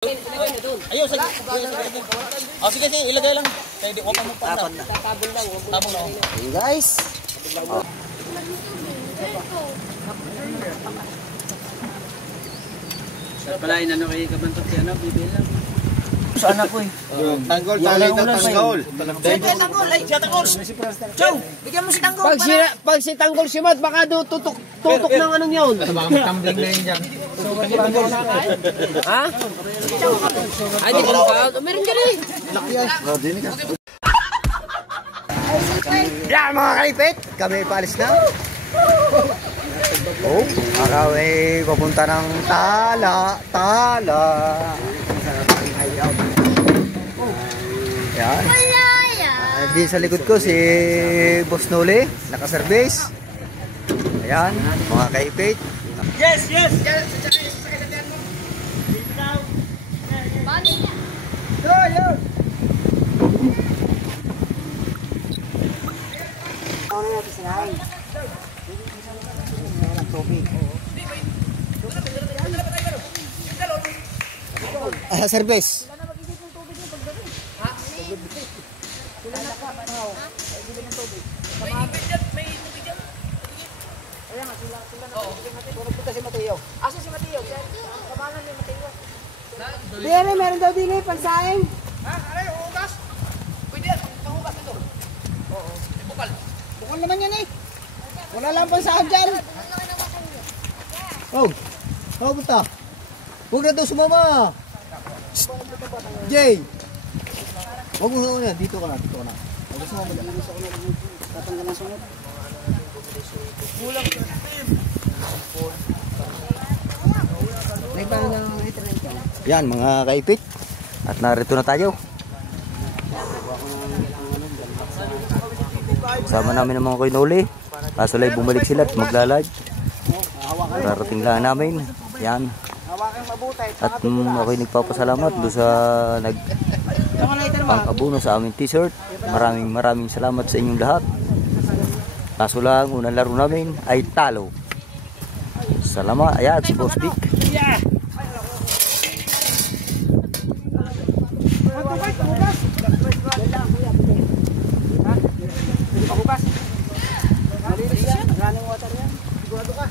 Ayun, sige. Oh, sige, ilagay lang. Kaya di, huwag ka magpapal. Tabon lang. Tabon lang. Hey guys. Oh. Sa pala, inano kayo kabantot yan, bibil lang. Saan ako eh? Tanggol, tanggol. Tanggol, ay, siya Tanggol. Chow, bigyan mo si Tanggol. Pag si Tanggol si Mat, baka tutok ng anong yun. Baka magtambling na yun dyan. Ha? Ay, di ko na pa. Meron ka rin. Yan mga kalipit, kami paalis na. Oh, araw ay papunta ng Tala. Yan. Di sa likod ko si Boss Noli, naka-service. Ayan, mga kaipit. Yes! Service. Asa si Mateo? Kamanan ni Mateo. Dire, meron daw dili pansaing. Ha? Aray, hugas? Pwede, panghugas ito. Oo. Bukal. Bukal naman yan eh. Wala lang pansaing dyan. Oh, punta. Huwag na daw sumama. Jay. Huwag mo na, dito ka na. Huwag mo sumama. Tatanggal ang sunod. Yan mga kaipit. At narito na tayo. Kasama namin ang mga Koinoli. Kaso lang bumalik sila at magla-live. Darating lang namin. Yan. At ako'y nagpapasalamat doon sa pang-abuno sa aming t-shirt. Maraming salamat sa inyong lahat. Kaso lang, unang laro namin ay talo. Salamat. Ayan, si Boss Dick. Running water yan. Sigurado ka.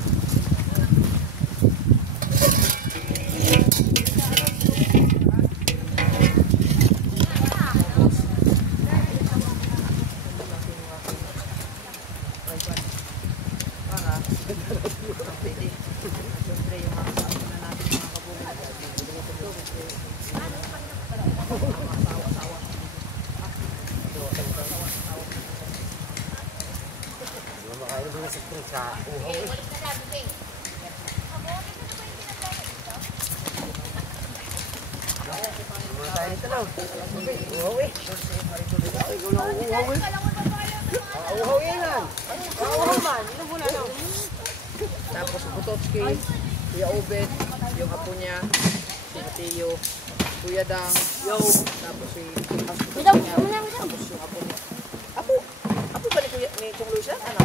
Tapos Butowski, Kuya Obed, yung apo niya, si Mateo, Kuya Dang, tapos si tapos yung apo niya. Apo ba ni Kuya ni Chong Luisa? Ano?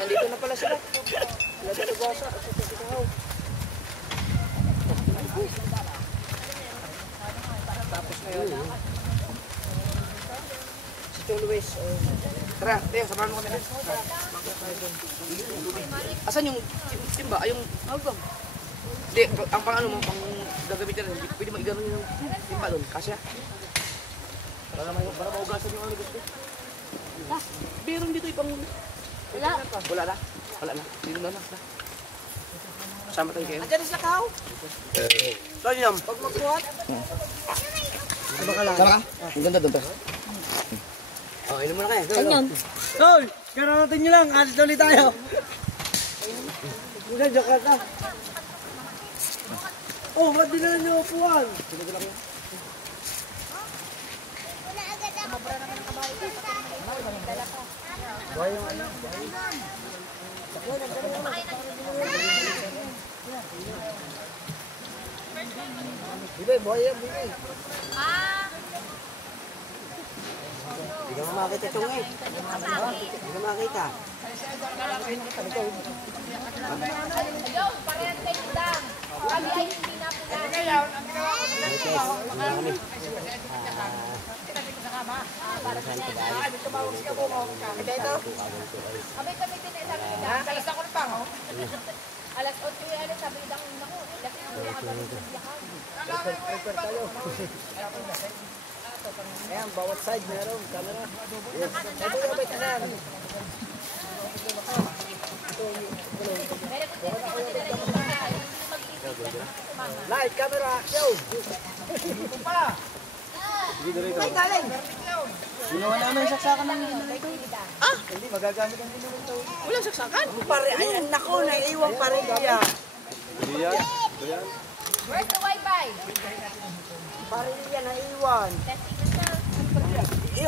Andito na pala sila. Wala sa lugasa. Tapos ngayon, si Chong Luis. Tara, Teo, samahan mo kami rin. Asan yung timba? Ay, yung album. Hindi, ang pang ano mo, pang gagamitin rin. Pwede mag-igano yung timba doon. Kasya. Para maugasan yung ano gusto. Meron dito yung pang... Wala na. Dito na. Kasama tayo kayo. Andiyan sila kao. Saan yun? Pag magbuhat. Sama ka? Ang ganda doon. Oh, inom muna kayo. Ganyan. Tol, karanatin nyo lang. Alis ulit tayo. Hindi, Jakarta. Oh, ba't dinala nyo upuan? Bibay, buhay yan, bibay. Hindi ka makakita itong eh. Hindi ka makakita. Yo, parehas kayo lang. Abay kami pinasabi nila. Alas ako pa, oh. Alas 8 yung alas, sabi nila ako, naku, laki ang mga kami sa biyakan. Ayan, bawat side meron. Camera. Ito yung abay tanan. Meron ko din kasi nila yung bahay. Light, camera, action! Ay, galing! Ginawa namin yung saksakan ng ginawito. Hindi, magagamit ang ginawito. Walang saksakan. Pare, ayan, naku, naiiwan pa rin niya. Where's the wifi? Pare niya, naiiwan. Testing na siya.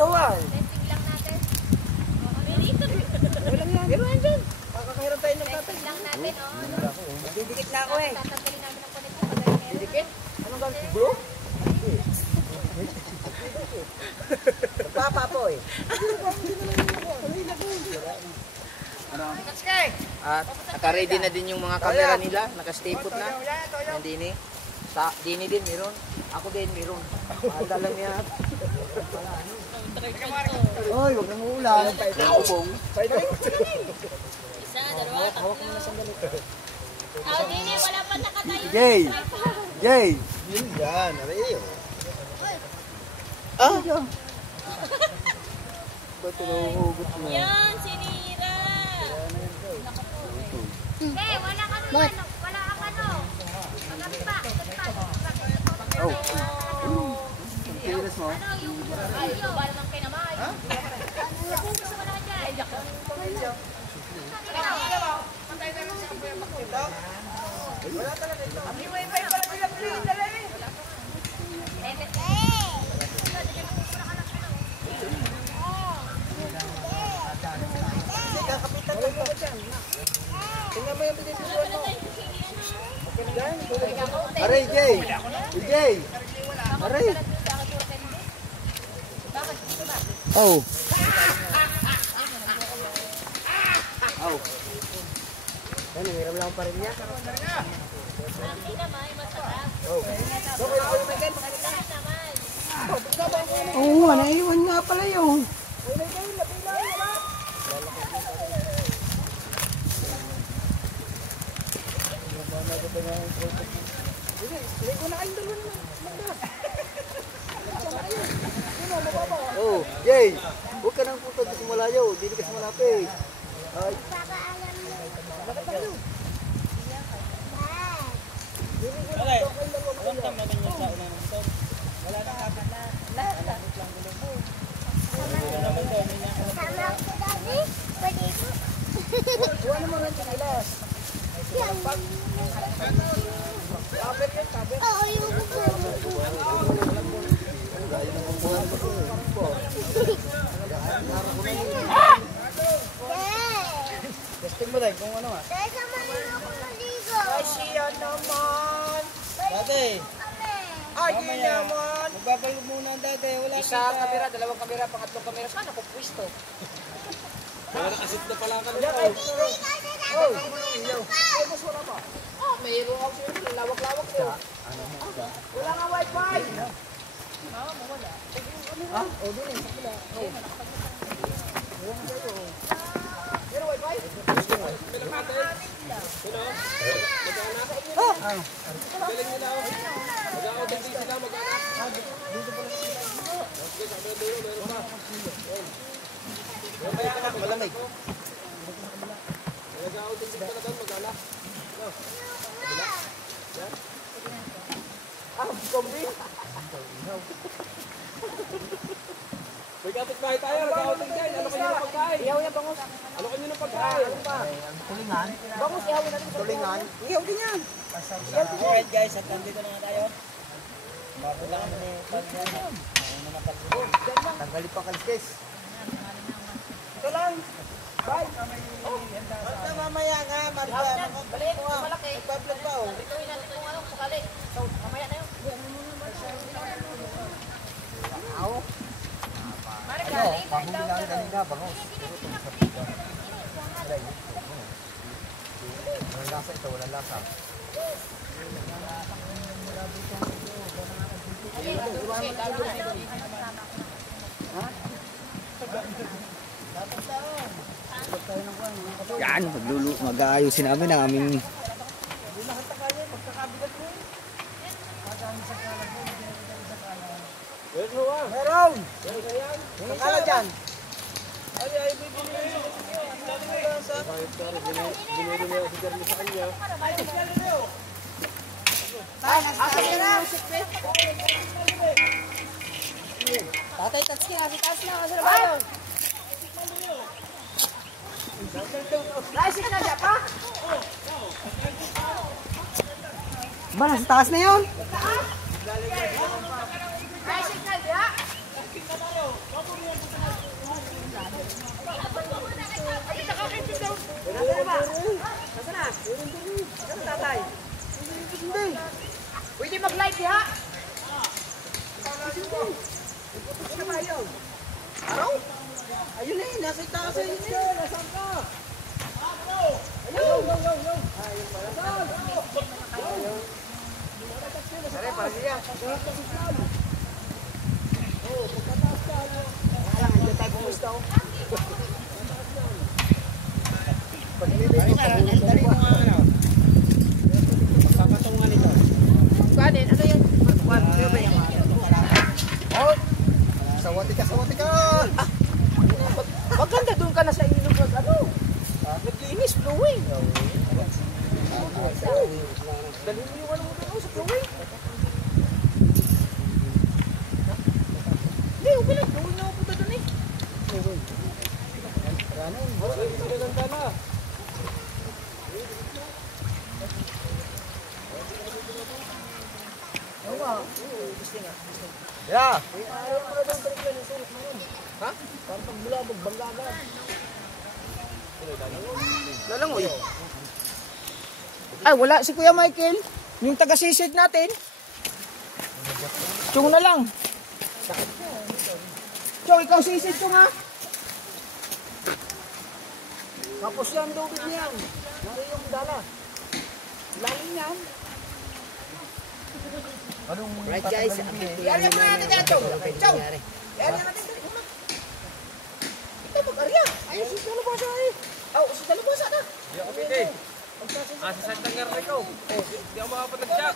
Iwan. Testing lang natin. Merito. Iwan dyan. Kakakahiram tayo ng tatay. Testing lang natin, oh. Didikit na ako eh. Tatanggalin namin ang connection. Didikit? Anong gawin? Glue? Papa po eh. At naka-ready na din yung mga camera nila. Naka-stay put na. Yan dini. Sa dini din meron. Ako din meron. Dala niya. Oy, wag nang uulan. Ubong. Isa, dalawa, tatlo. Ah, dini, wala pa nakatayo. Jay! Jay! Yun yan. Aray. Ah! Ba't nahuhugot mo? Yan, sinira. Eh, wala ka naman. Wala kang ano. Magabi pa. Oh. Tiras mo? Ano yung video? Wala naman kayo naman. Gusto mo na dyan. May wifi pala nila free. Dala eh. Kakapitan lang ako dyan. Tingnan mo yung pinipisuan mo. Aray, Jay! Jay! Aray! Oh! Oh! Ano, hiram lang pa rin niya? Hindi naman, masarap. Oh! Okay, ako yung megan. Oo, naiwan nga pala yung. Oh, Jay! Huwag ka nang punta sa malayo. Hindi ka sa malapit. Ay. Buwan naman ang tigilas. Testing mo dahil kung ano nga. Ay, siya naman. Dati. Ay, di naman. Magbabalog muna ang dati. Wala Isa kamera, dalawang kamera, pangatlong kamera. Sana ko pwesto. Oh, mayroon ako sila. Lawak-lawak ko. Wala nga wifi. Ah, o din eh. Sakila. Pero wifi? Malamig. Ah, kombi. May kapit-bahay tayo. Nag-outing din. Ano kayo ng pagkain? Ihaw yan, bangus. Ano kayo ng pagkain? Ano pa? Tulingan. Bangus, ihawin natin. Tulingan. Ihaw din yan. Alright guys, at nandito na nga tayo. Mapunta kami ni Pagkain. Tanggalin pa kaliskis. Ito lang. Bye. Basta mamaya nga, Balik, malaki. Nagpa-vlog pa oh. Ituin natin kung ano, sakali. So, mamaya na yun. Mari galing, Pahuli lang kanina, bangus. Walang lasa ito, walang lasa. Yan, mag-aayusin namin ang aming Meron! Sakala dyan! Asa ka na? Tatay, tatsi nga. Taas na. Asa na ba yun? Naisip na dyan pa? Ba, nasa taas na yun? Naisip na dyan? Nasa na? Nasa na? Nasa tatay? Hindi. Pwede mag-live ya? Araw? Ayun eh, nasa itaas eh. Nasaan ka? Ayun! Ayun pala. Ayun. Sari, para siya. Oo, pagkataas ka. Alam, hindi tayo kumusta oh. Dali mo nga ano. Papatungan ito. Kanin, ano yung... Ano ba yung oh! Sawati ka! Maganda doon ka na sa inyo ano? Naglinis, flowing. Dali mo yung ano mo doon sa flowing. Hindi, okay lang. Flowing na ako punta doon eh. Maganda na. Yeah. Ha? Parang pagbulabog, banggagan. Lalangoy. Ay, wala si Kuya Michael. Yung taga-sisid natin. Tiyong na lang. Tiyong, ikaw sisid tiyong ha. Tapos yan, lubid niyan. Nari yung dala. Lalim yan. Right guys, update ko Yan mo natin yan, Tiyong. Tiyong. Yan natin. Ito, mag-arya. Ay, si Dalabasa eh. Oh, si Dalabasa na. Hindi ako pwede. Sa Santa Garne ko. Hindi ako makapatagsak.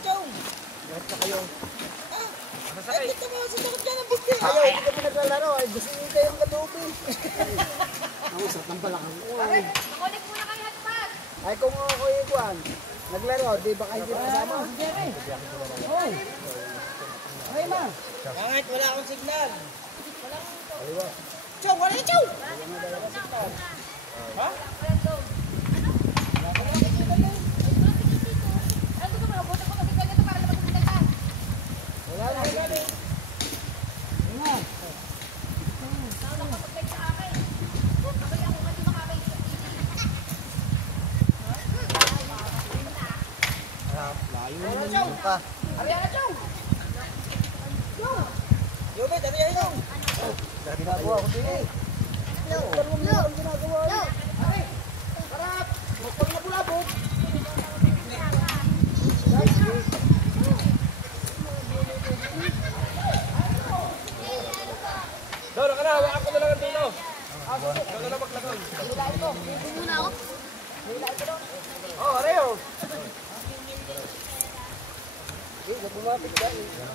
Masasakay. Ito mo, sa takot ka ng bigti. Ayaw, hindi ka pinaglalaro. Ay, gusto nyo tayo yung kadubi. Ang usap ng balakang. Makulik muna kayo hatpat. Ay, kung ako yung kuwan, naglaro, di ba kayo dito kasama? Hoy! Hoy, ma! Bakit? Wala akong signal. Chow! Wala yung chow! Ha? Ano gusto mo? Buta ko kasi ganito para labas ng dagdag. Wala lang. Wala. Nauna ko mag-text sa akin. Sabay ako kasi makakaisip. Layo naman yung ka. Sabi na, Chow! Yobit, ano yan yung? Ginagawa ko din eh. Dalawang ginagawa yun. Ay, harap! Magpag nabulabog. Doon ka na, hawakan ko na lang ang dito. Doon ka na maglagon. Muna ako. Oh, Areo! Sige, bumapit ka. Meron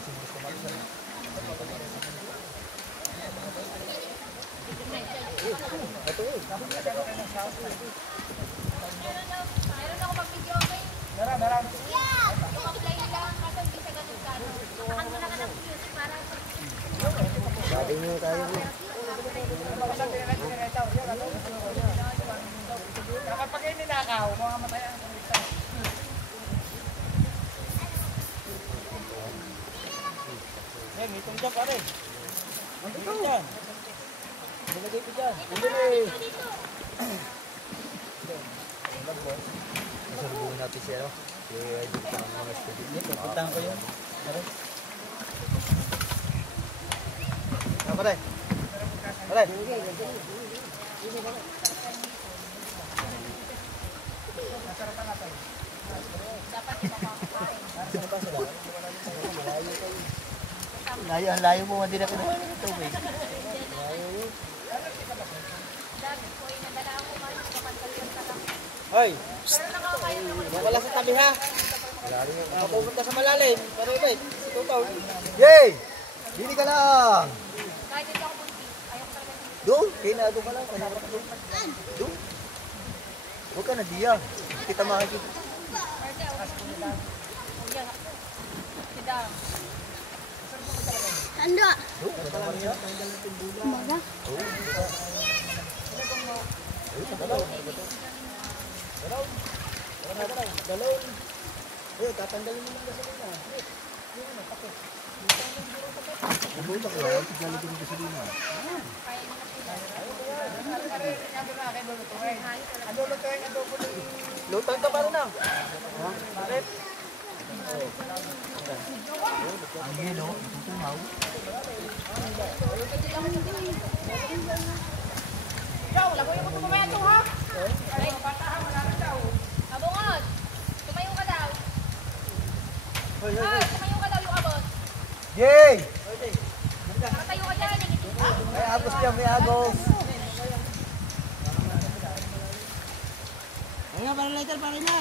ako mag-video, okay? Meron. Yeah! Mag-play lang kasi hindi siya ganun ka. Takan mo lang ka ng music para... Sabi nyo tayo. Kapag kayo ninakaw, mamamatay ang kumita. Yan, may tungkap pare. Nandito dyan. Nilagay ko dyan. Nandito eh. Masalubungin natin siya, no? Kaya dito ang mga student. Pupuntahan ko yun. Meron. Pare. Pare. Layo mo, hindi na kinuha ng tubig. Hoy! Wala sa tabi ha. Pupunta sa malalim. Pero wait, si Tukaw. Yay! Bili ka lang! Kahit hindi ako bunti. Ayaw ko talaga dito. Doon, kinado ka lang. Kailangan ka doon. Doon. Huwag ka na diya. Kita makikita. Tanda. Doon, ka lang niya. Baga. Dalawin. Eh, tatanggalin mo ng gasolina. Buta ka lang. Tiglalagin ng gasolina. Lutang ka pa rin na. Bakit? Ang yelo, tutunaw. Ikaw, lagoy mo tumamaya ito ha? Abungod. Tumayo ka daw. Ah, tumayo ka daw yung abot. Yay! Nakatayo ka dyan. May agos dyan, may agos. Ay nga, para lighter, para niya.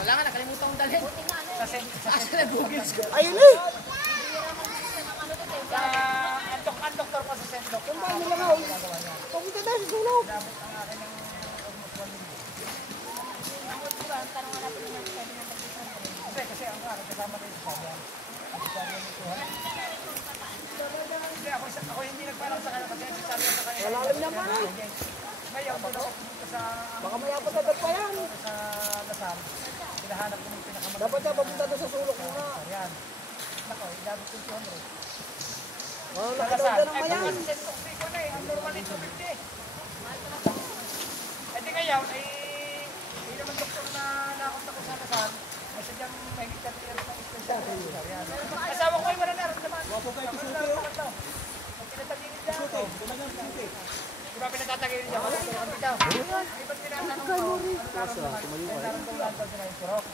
Wala nga, nakalimutan kong dalhin. Kasi nag-google ko. Ayun eh! Ang doktor ko sa Sendok. Kung ba nila nga, pumunta tayo sa sulok. Kasi ang kasama rin sa kanya. Ako hindi nagparang sa kanya kasi sabi sa kanya. Malalim naman. Ngayon, pumunta sa Baka mayapat agad pa yan. Lasal. Hinahanap ko ng pinakamatanda. Dapat siya pumunta doon sa sulok muna. Yan. Nako, ilabot ko 200. Oh, nakadaw ka ng mayan. Kasi Sendok ko na eh. Ang normal ay 250. Eh di ngayon, hindi naman doktor na nakunta ko sa Lasal. Ay sadyang may higit na ng espesyal. Asawa ko ay wala naramdaman. Wapo kayo kisuti oh. Pag pinatagilid niya. Kisuti, talagang kisuti. Di ba pinatagilid niya? Kasi ang bitaw. Ay ba't tinatanong ko? Naramdaman ko na yung turok.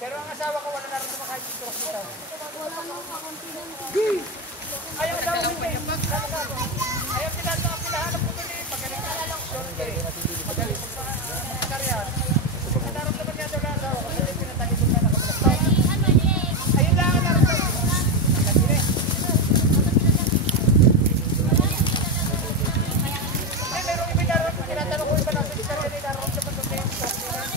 Pero ang asawa ko wala naramdaman kahit yung turok bitaw. Ayaw daw hindi. Ayaw pinahanap ko din. Magaling na lang. Magaling sa karyan. Naramdaman niya daw lang asawa ko. Kasi pinatagilid na nakabalastay. Ayun lang ang naramdaman. Ay, meron iba naroon. Tinatanong ko iba natin sa karyan. Naroon sa patutin. Kasi meron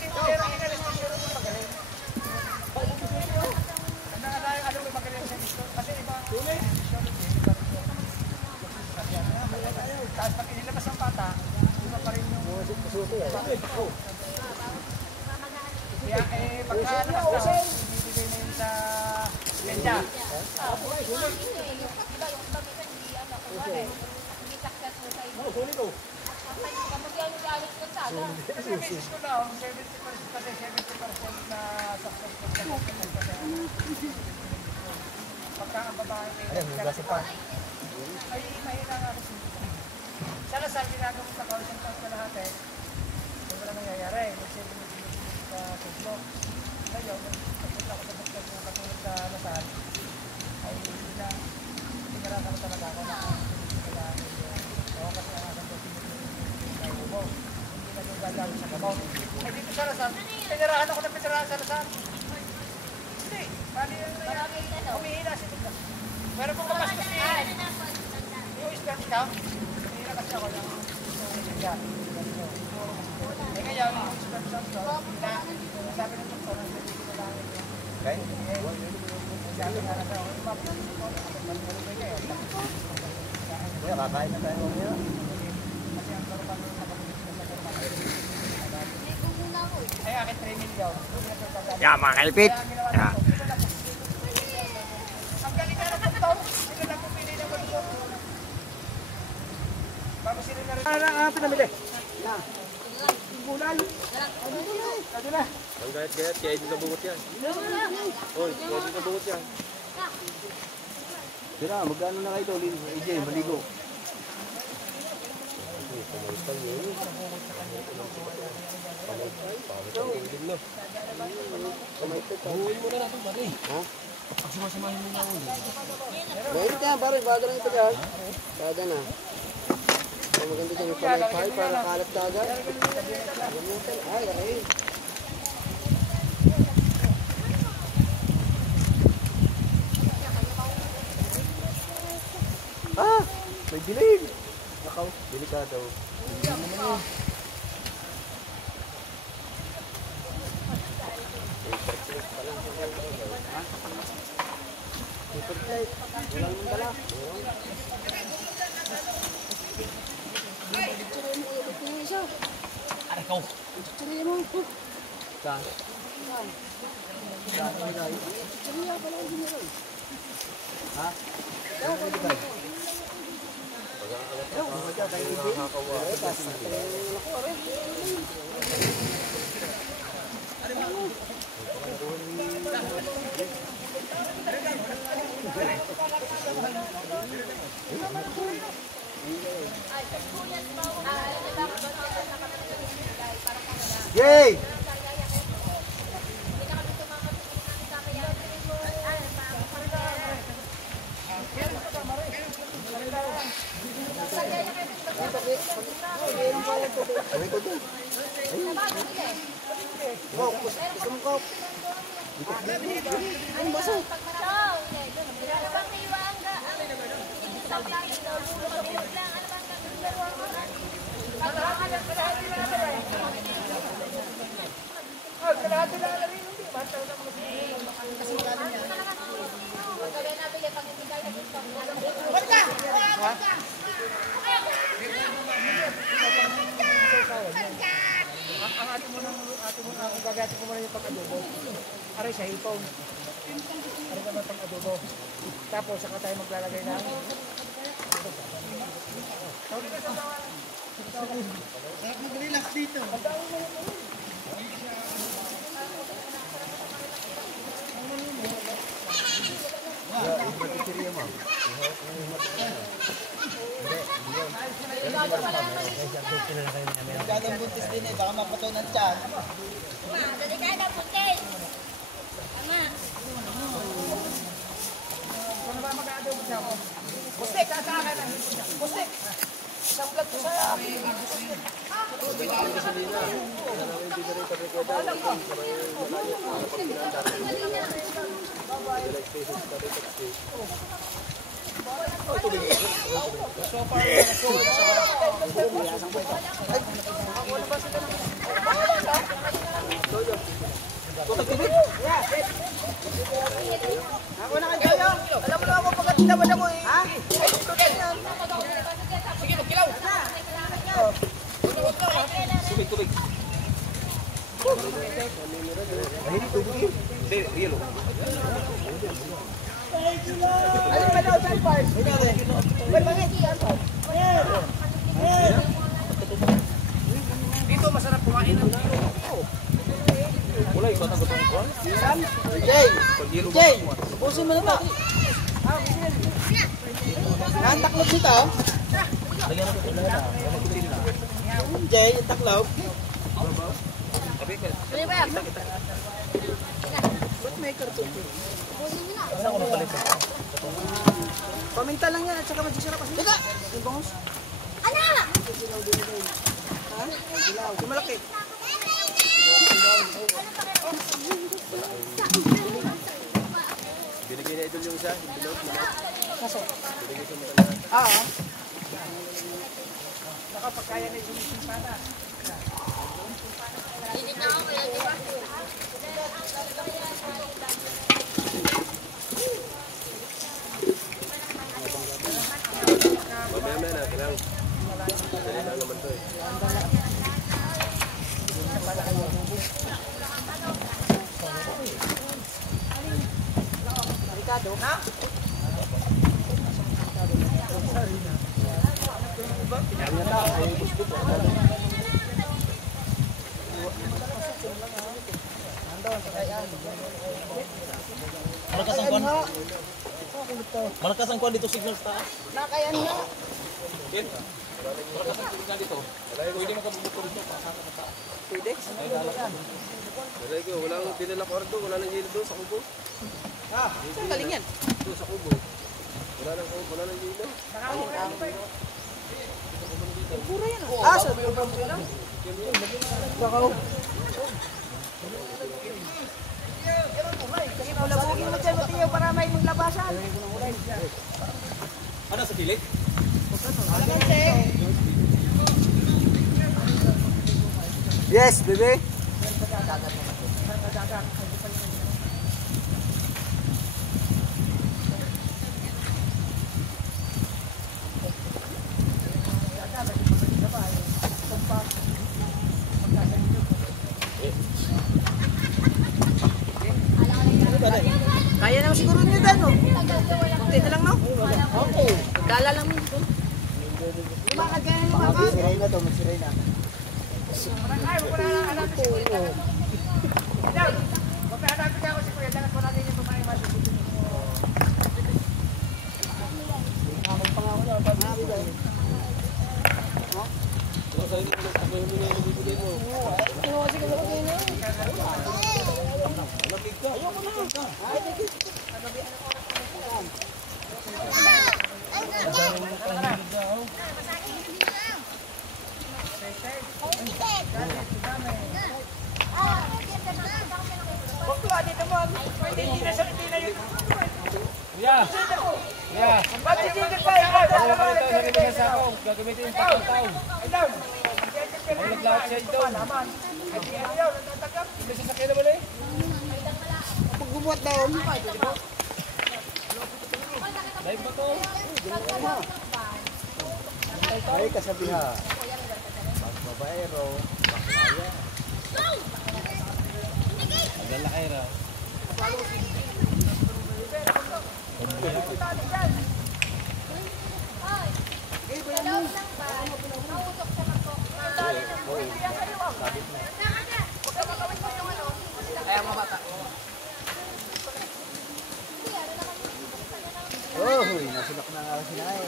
dito. Meron inalis na siya rin magaling. Ano may magaling sa misto? Kasi iba. Tapos pag inilabas ang bata, iba pa rin yung kaya pagka labas daw, ibibigay na yun sa lenda. Kasi misis ko na, 70% kasi 70% na successful kasi pagka ang babae ay mahina nga kasi. Sa Lasal, ginagawin sa call center sa lahat eh. Wala nangyayari. Kasi sa Facebook. Ngayon, nagpunta ko sa doktor na katulad sa Lasal, ay pinarakan talaga ako na ako kasi ang asan ko pinarakan mo. Hindi na yung gagawin sa gamot. Ay dito sa Lasal, pinarahan ako ng pinarahan sa Lasal. Hindi. Bali humihina si doktor. Pero kung kapasok niya, yung isang ikaw, humihina kasi ako ng yan. Eh ngayon, yung isang na sabi ng doktor, hindi ko lang ito. Okay? Sabi nga na ako, Kuya, kakain na tayo mamaya. kasi ang karoon ng ay akin 3 million. Yeah, mga kalpit. Yeah. Ang galing na ng doktor, sila lang pumili ng doktor. Bago sila na rin. Pinamili. Ang gayat-gayat, kaya dito bugot yan. Hoy, kaya dito bugot yan. Sira, magkano na kayo ito, AJ, maligo. Mayroon yan, pare. Bada lang ito dyan. Bada na. Maganda dyan yung pamay-pay para kalat dagat. Ay, ay. Ah! May dilig! Nakaw, delikado. Yay! Ang gagati ko muna yung pag-adobo. Aray sa hipong. Aray naman pag-adobo. Tapos saka tayo maglalagay ng mag-relax dito. Masyadong buntis din eh, baka mapatunan siya. Dali ka na, buntis. Tama. Kung na ba mag-adobo siya ako? Bustik, kasa akin na. Bustik. Isang vlog ko sa'yo. Ako na kayo. Alam mo na ako pagkat tinawad ako eh. Ha? Sige, magkilaw! Tubig. Hindi, yelo. Ano ba daw dyan, Pars? Well, bakit? Dito, masarap kumain ng wala, ikaw na gutong ko. Jay, ubusin mo na ba? Nantaklog dito? Jay, yung taklog. Dali ba? Ba't may karton? Paminta lang yan at saka magsisarap kasi. Teka! Yung bangus. Ana! Ha? Yung malaki. Binigay na idol yung isa, yung bilog. Kaso? Nakapagkaya na yung simpana. Hindi na ako kaya, di ba? Mamaya na, kailangan. Dali lang naman to eh. Ricardo? Ha? Malakas ang kwan. Malakas ang kwan dito signal sa taas. Nakayan na. Malakas ang signal dito. Pwede makabubuto dito. Pasaka sa taas. Pwede? Wala nang dinala ko ardo, wala nang yelo doon sa kubo. Saan galing yan? Doon sa kubo. Wala nang yelo. Pura yan ah. Sa program ko lang. Sige, pulabugin mo dyan, Matiyo, para may maglabasan. Ano sa kilik? Yes, bebe. Kaya naman siguro nyo dyan, no? Kunti na lang, no? Okay. Dala lang mo. Lumakad ka na lumakad. Magsiray na to, magsiray na. Ay, wala lang alam si Kuya. Daw, magpahanapin ako si Kuya. Dapat ko natin yung pumaiwas. Yeah. Yeah. Gagamitin yung pagkataw. Ay, naglahat siya ito. Hindi siya sakyan naman eh. Pagbubuhat daw. Live ba to? Ay, kasabihan. Magbabaero. Makaya. Maglalakay raw. Kaya mga bata. Oh, huy, nasulak na nga sila eh.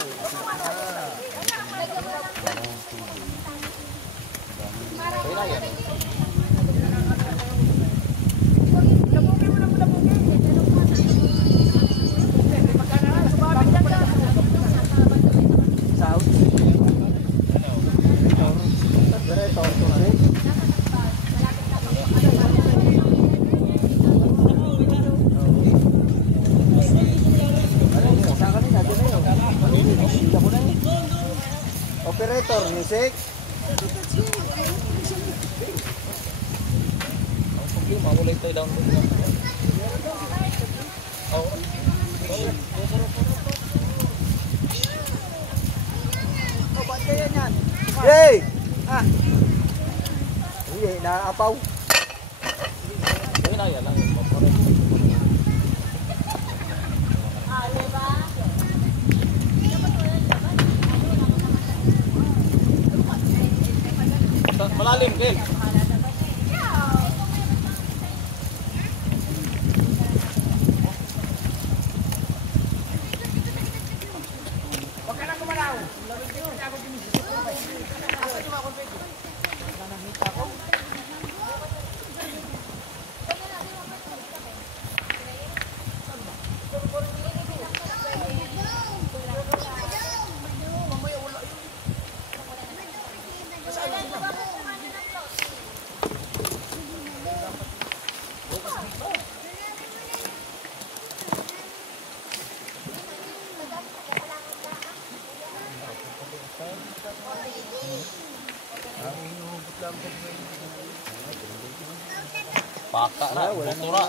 Operator, music. Ang problema, wala tayo down doon. Ba't kaya yan? Yay! Ah. Uy, naapaw. Ayun na, yan lang. Malalim, Kel. Huwag ka lang kumalaw. Paka na, butura.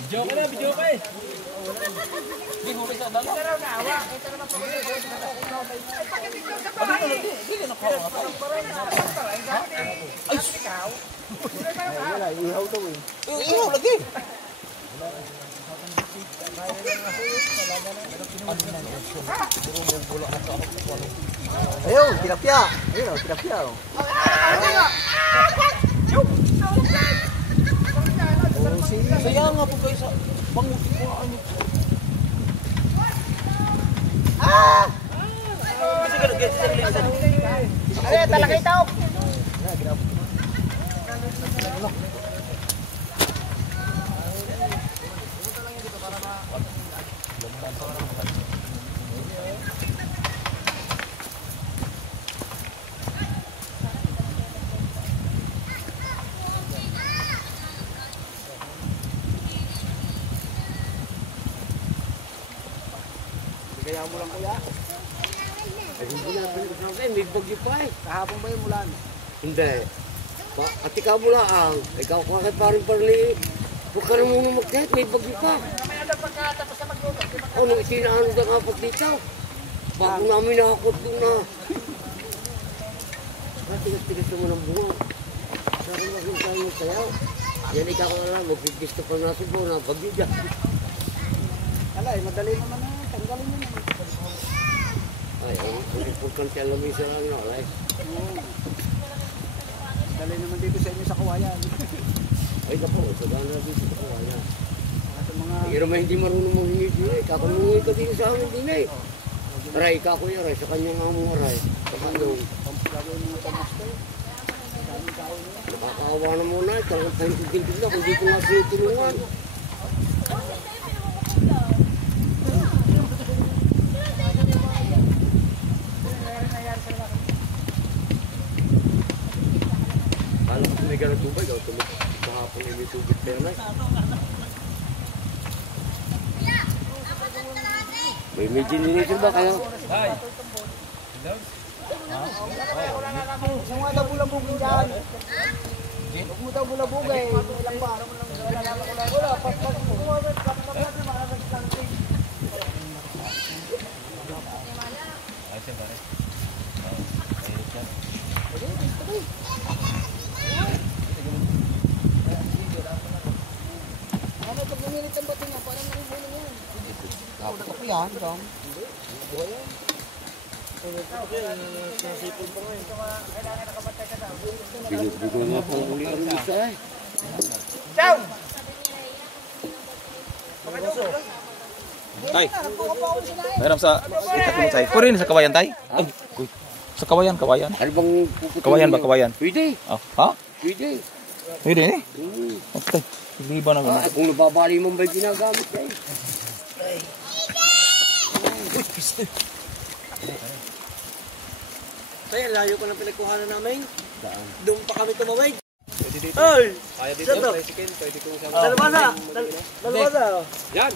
Video ka na, video ka eh. Hindi, huli sa dalawa. Ay, wala, ihaw daw eh. Ihaw lagi. Ayun, tilapia. Ayun, tilapia. Sayang nga po kayo sa pangutin ko ano. Ay, talakay tao. Kaya mo lang kuya. Ay, hindi na may bagyo pa eh. Kahapon ba yung mulan? Hindi. At ikaw mo lang. Ikaw kakit parang parli. Huwag ka na muna magkahit, may bagyo pa. O, nung itinaano na nga pa dito. Bago namin nakakot doon na. Tigas-tigas naman ang bunga. Sabi na kung tayo yung sayaw. Yan ikaw na lang, magpipisto pa natin po na bagyo dyan. Ala, madali naman na. Tanggalin mo naman. Ay, ang importante alam mo yung sa ano, right? Dali naman dito sa inyo sa kawayan. Ay, napo, sabahan na dito sa kawayan. Sa mga... Pero may hindi marunong manghingi din eh. Kakalungi ka din sa amin din eh. Aray, kakuya aray, sa kanyang among aray. Sa kanyang. Gagawin mo sa master. Daming tao niya. Nakakaawa na muna eh. Talagang pahintin-tintin na kung di ko nga siya tulungan. Kala ko may ganang tubig. Kahapon ay may tubig tayo na. May generator ba kayo? Hi. Yung mga daw bulabugin dyan. Huwag mo daw bulabugay. Ilang ba? Wala. Pag kumawit. Ay, siya pare. Ano pag lumilit ang bato niya? Parang nangihulong yan. Ako yan, Dong. Binugbigay nga po uli ang isa eh. Ciao! Tay. Meron sa ikat mo tay. Kurin sa kawayan tay. Sa kawayan. Ano bang puputuloy? Kawayan ba kawayan? Pwede. Oh, ha? Pwede. Pwede eh. Okay. Hindi ba na gano'n? Kung nababali mo ba ginagamit eh. Tay, layo pa ng pinagkuhanan namin. Daan. Doon pa kami tumawid. Pwede dito. Ay! Kaya dito. Pwede kong isang. Dalawasa! Dalawasa! Yan!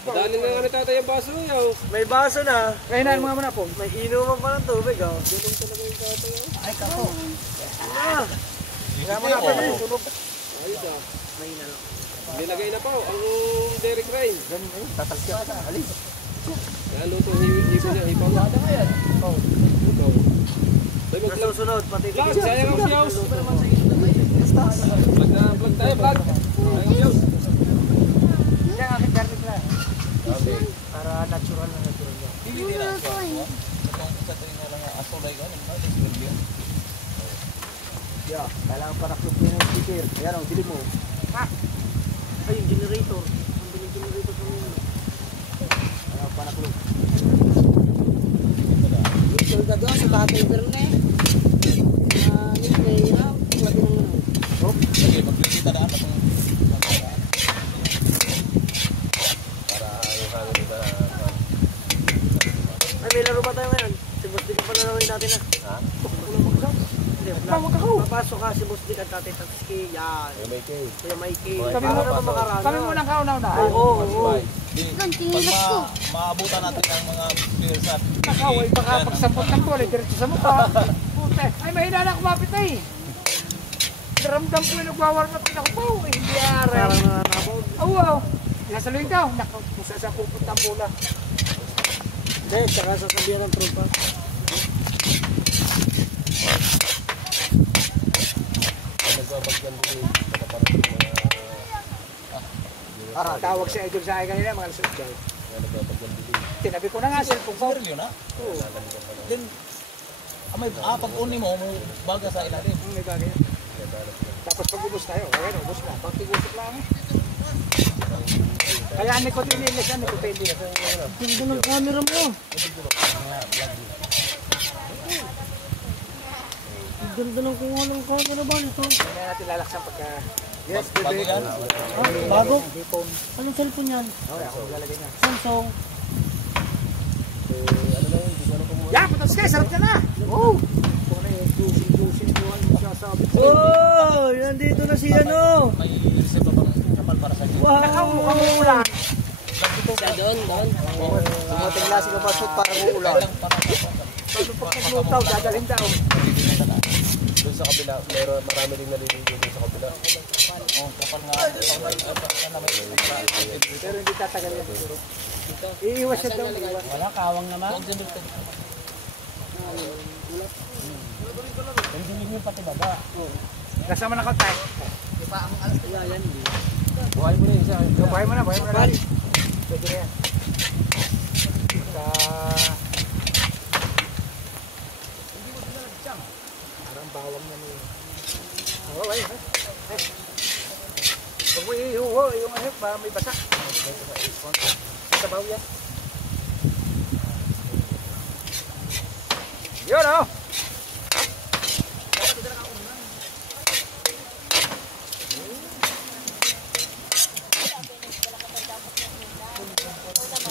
Daanin na nga ni tatay ang baso yaw. May baso na. Kaya na mga muna po. May inuman pa ng tubig. Oh. Ganun talaga yung tatay. Ay, kako. Kaya mo na pa rin. Sunog. Ayos ah. May na lang. Nilagay na po ang Derek Ryan. Ganun ayun. Tatasya ka na. Alis. Yan, luto. Hipo niya. Hipo niya. Ada nga yan. Oh. Ito. Ay, mag-vlog. Nasusunod. Pati Vlog! Sayang ang siyaws. Basta. Vlog na vlog tayo. Vlog. Sayang ang siyaws. Siya ang aking garlic na. Para natural na natural yan. Hindi na. Itong sa tuwing na lang asolay ko. Yeah. Kailangan pa naklop mo yung speaker. Ayan o. Dili mo. Ha? Ay, yung generator. Ang biling generator sa mga. Kailangan pa naklop. Yung gagawa sa tatay Verne. Yung kaya. Lagi ng ano. Oh. Sige, magkikita na ako. Ay, may laro pa tayo ngayon. Si Boss Dick pa narawin natin na. Ha? Hindi, papasok ka si Boss Dick at Tatay Tatsuki. Yan. Kuya Mikey. Kami muna pa makarana. Kami muna kauna-una. Oo. Pag maabutan natin ang mga players at Nakaway baka pagsampot ng bola, diretso sa mukha. Puta. Ay, mahina na kumapit eh. Naramdam ko yung nagwawarm-up din ako. Wow, hindi ara. Parang nanabog. Oo, wow. Nasa luwing daw. Kung saan pupunta ang bola. Hindi, saka sasabihan ng tropa. Tawag si Idol sa akin kanina, mga lasot dyan. Tinabi ko na nga, cellphone ko. Yun na. Then, pag uni mo, may baga sa ilalim. May bagay. Tapos pag ubos tayo, okay na, ubos na. Pag tigusok lang eh. Kaya nicotine nila siya, nicotine. Ganda ng camera mo. Ganda ng kuha ng camera ba nito? Hindi natin lalaksan pagka... Yes, Bago bebe. yan? Bago? Anong cellphone yan? Okay, ako maglalagay niya. Samsung. Yan, patas kayo, sarap ka na! Oo! Ito na yung juicy buwan mo siya sabi. Oh! Nandito na si ano! May receipt pa bang kapal para sa iyo? Nakaw, mukhang uulan. Doon. Dumating na si Kabasot para uulan. Bago pag naglutaw, dadalhin daw. Doon sa kabila, marami din naliligo doon sa kabila. Oh, kapal nga. Pero hindi tatagal yan. Iiwas siya daw. Wala, kawang naman. Hindi niyo pati baba. Kasama na kontak. Buhay mo na yun siya. Buhay mo na. Pwede na yan. Parang bawang na niya. Oo, ay. Pag mo ihuho, yung ano, ba may basa. Sabaw yan. Yun, oh!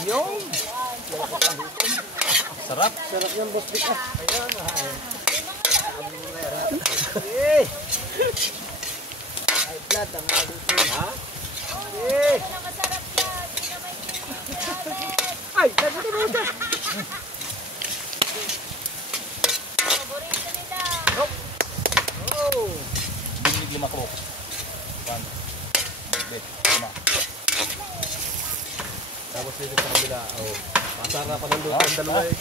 Yung! Sarap. Sarap yung boss Vic. Ayan, eh! Ay, blood ang maluto. Ha? Eh! Ay, nagkita mo ito! Oh! Binig 5 ko. 1, 2, 5. Tapos dito sa kabila, pasarapan ng luto ang dalawa eh.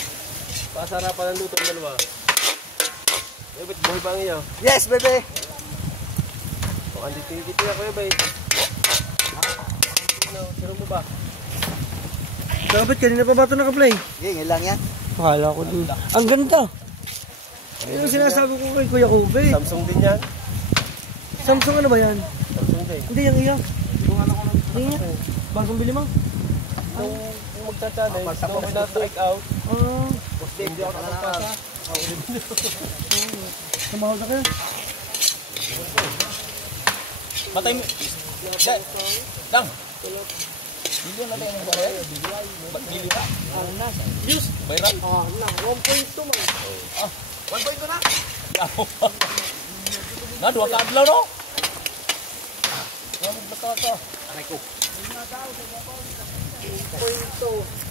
Pasarapan ng luto ang dalawa. Eh, ba't buhay pa ang iyo? Yes, bebe! O, andito na kuya ba eh. Sino mo ba? Dapat kanina pa ba ito naka-play? Ngayon lang yan. Akala ko din. Ang ganda. Yung sinasabi ko kay Kuya Kobe. Samsung din yan. Samsung ano ba yan? Samsung din. Hindi, yung iya. Hindi yan. Bagong bili mo? Nung magta-challenge, nung pinatake out, Boss Dave, di ako nakapasa. Sumahod na kayo. Patay mo. Dang. Bilyon na tayo ng bahay. Bilyon na. Views. Viral. Na, 1.2 man. 1.2 na? Na, 2 ka adlaw no? Aray ko. 1.2.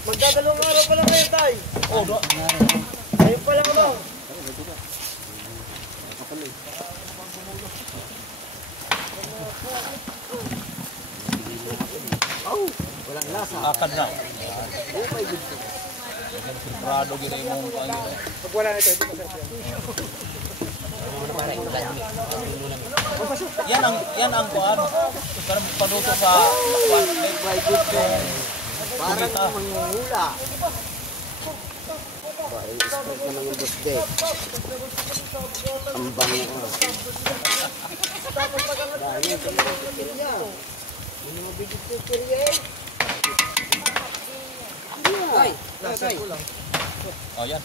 Magdadalawang araw pa lang kayo, tay. Oh, 2. Ayun pa lang mo. Walang lasa. Akad na. Filtrado gini mo ang Pag wala na ito, hindi masarap yan. yan ang kuan. Para paluto sa May good yung parang manghula. Expert naman yung boss Dave. Ang bango. Dahil yung vegetarian niya. Yung mga vegetarian eh. Ay, lasay. Oh, yan.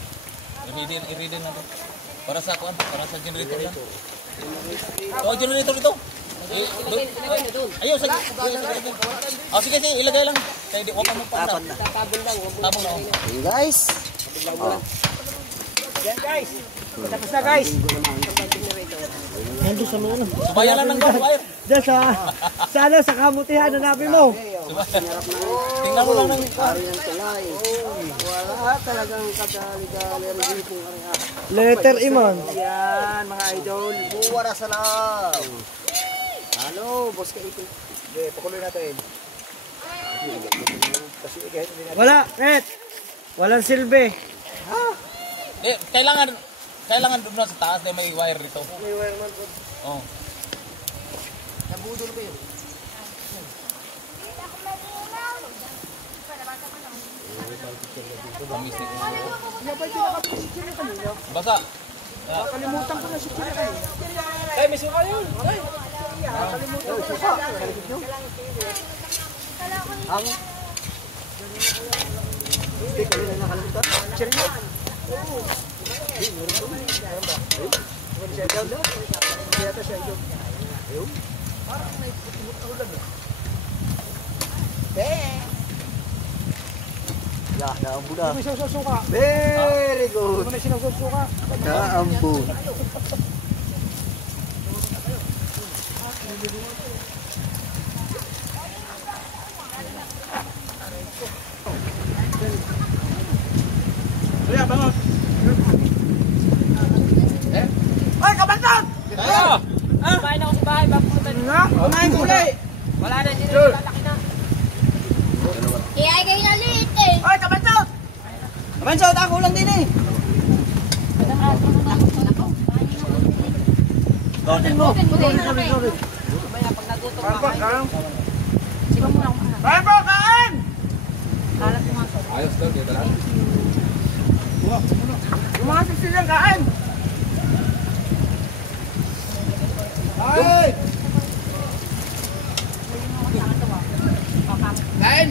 I-reading natin. Para sa kuan, para sa generator yan. Oh, generator ito. Ilagay na doon. Ayun, sige. Oh, sige, ilagay lang. Kaya di, wag ka magpapala. Tabon lang. Tabong lang. Hey guys. Yan guys. Tapos na guys. Nandun sa loob. Subayan lang ng wire. Diyan sa kamutihan hanapin mo. Tingnan mo lang ng Wala talagang kadali-dali rin kung kaya. letter Iman. Yan mga idol. Buwara sa loob. Ano, boss ka ito. Okay, pakuloy natin. Kasi kahit hindi natin. Wala, Ed. Walang silbi. Eh, kailangan doon na sa taas na may wire dito. May wire man po. Oh. Nabudol ko yun. Tamis ni ulo. Kaya ba hindi nakapit si Chiri kanina? Basa. Kalimutan ko na si Chiri kanina. Ay, may suka yun. Ay. Kalimutan ko na siya. Hindi ka nila nakalimutan. Chiri na. Siya daw daw. Siya daw siya daw. Ayun. Parang may puti-puti na. Naambo na. Hindi mo siya susuka. Very Hindi good. mo na siya susuka. Naambo. Kuya, bangon. Ay, kabantan! Tayo! Kumain ako sa bahay, bago kumain. Kumain ko ulit. Wala na, hindi na lalaki na. Kaya ay kayo na liit eh. Ay, kabantan! Kabantan, ako lang din eh. Totin mo. Sorry. Kain po, kain! Ayos daw, dito lang. Yung mga sisilang kain! Kain! Kain!